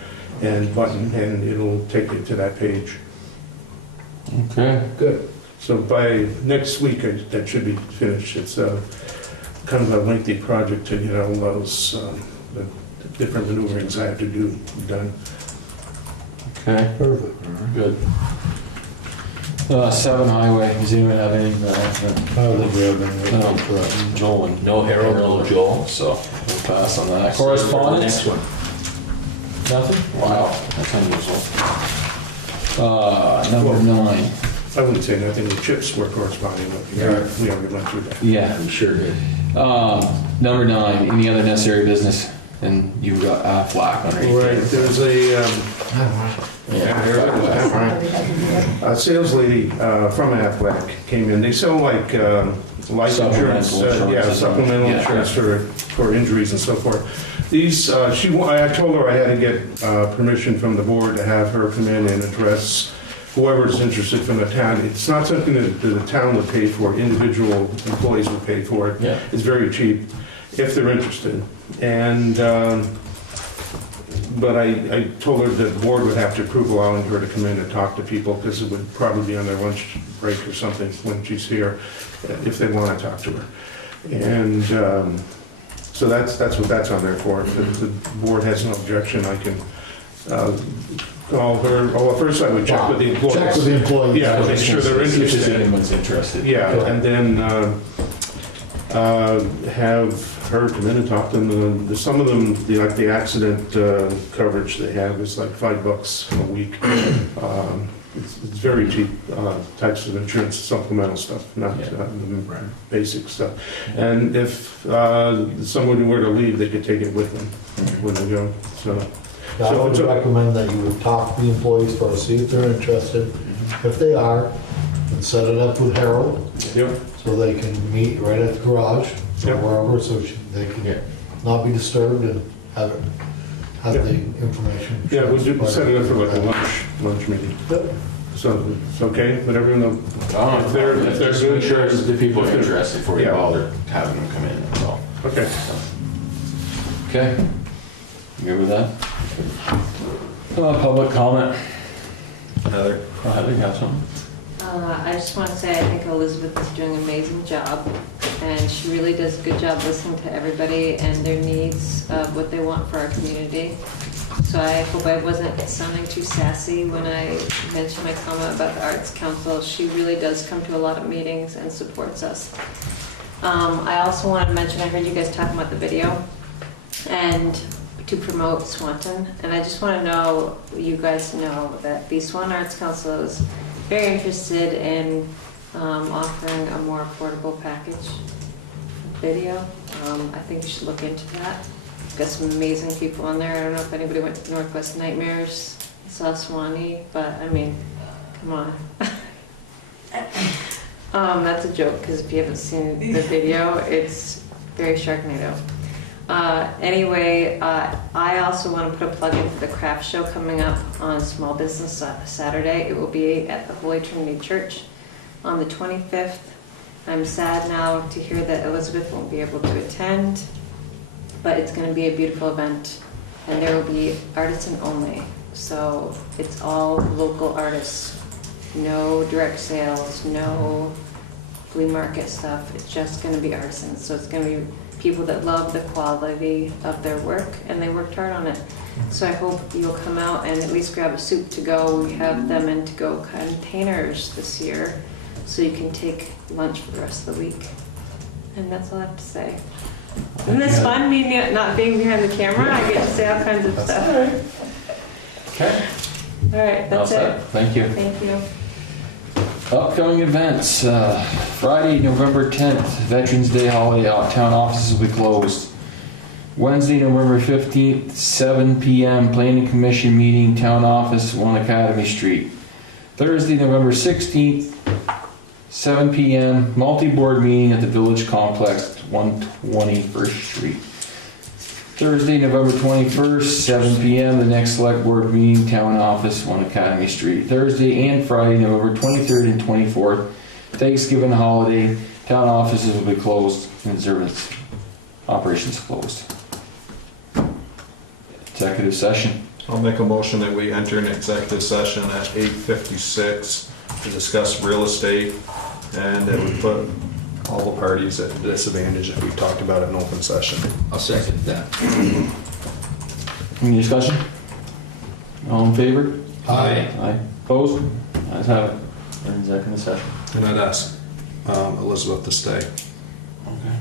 and button, and it'll take you to that page. Okay. Good. So by next week, that should be finished. It's kind of a lengthy project to get all those the different maneuverings I have to do done. Okay, Perfect. good. 7 Highway, does anyone have anything that I don't think we have any. No, Joel and No Harold, no Joel. so we'll pass on that. The Correspondence? next one. Nothing? Wow, that's unusual. Number 9. I wouldn't say nothing. The chips were corresponding with. We already went through that. Yeah. I'm sure did. Number 9, any other necessary business? And you've got Aflac underneath. Right. There's a sales lady from Aflac came in. They sell like life insurance, supplemental insurance for injuries and so forth. These, I told her I had to get permission from the board to have her come in and address whoever's interested from the town. It's not something that the town would pay for, individual employees would pay for it. Yeah. It's very cheap, if they're interested. And, but I told her that the board would have to approve allowing her to come in and talk to people, because it would probably be on their lunch break or something when she's here, if they want to talk to her. And so that's what that's on there for. If the board has no objection, I can call her. Oh, well, first I would check with the employees. Check with the employees. Yeah, make sure they're If interested. anyone's interested. Yeah, and then have her come in and talk to them. Some of them, like the accident coverage they have is like $5 a week. It's very cheap types of insurance, supplemental stuff, not basic stuff. And if someone were to leave, they could take it with them when they go. So I would recommend that you would talk to the employees first, see if they're interested. If they are, then set it up with Harold. Yep. So they can meet right at the garage or wherever, so they can not be disturbed and have the information. Yeah, we'll set it up for like a lunch meeting. So it's okay, but everyone know if they're good. Sure, the people are interested before you bother having them come in, that's all. Okay. Okay, you good with that? Public comment. Heather? Heather, you have something? I just want to say I think Elizabeth is doing an amazing job, and she really does a good job listening to everybody and their needs of what they want for our community. So I hope I wasn't sounding too sassy when I mentioned my comment about the Arts Council. She really does come to a lot of meetings and supports us. I also want to mention, I heard you guys talking about the video and to promote Swanton, and I just want to know, you guys know that the Swanton Arts Council is very interested in offering a more affordable package video. I think you should look into that. Got some amazing people on there. I don't know if anybody went to Northwest Nightmares, saw Swanee, but I mean, come on. That's a joke, because if you haven't seen the video, it's very Sharknado. Anyway, I also want to put a plug in for the craft show coming up on Small Business Saturday. It will be at the Holy Trinity Church on the 25th. I'm sad now to hear that Elizabeth won't be able to attend, but it's going to be a beautiful event, and there will be artisan only. So it's all local artists, no direct sales, no flea market stuff. It's just going to be artisans. So it's going to be people that love the quality of their work, and they worked hard on it. So I hope you'll come out and at least grab a soup to go. We have them in to go containers this year, so you can take lunch for the rest of the week. And that's all I have to say. Isn't this fun, me not being behind the camera? I get to say all kinds of stuff. Okay. All right, that's it. Thank you. Thank you. Upcoming events, Friday, November 10th, Veterans Day holiday, town offices will be closed. Wednesday, November 15th, 7 p.m., Planning Commission meeting, town office, 1 Academy Street. Thursday, November 16th, 7 p.m., multi-board meeting at the Village Complex, 120 First Street. Thursday, November 21st, 7 p.m., the next select board meeting, town office, 1 Academy Street. Thursday and Friday, November 23rd and 24th, Thanksgiving holiday, town offices will be closed and service operations closed. Executive session. I'll make a motion that we enter an executive session at 8:56 to discuss real estate, and that we put all the parties at disadvantage that we talked about in open session. I'll second that. Any discussion? All in favor? Aye. Aye. Opposed? Ayes have it. We're in executive session. And I'd ask Elizabeth to stay. Okay.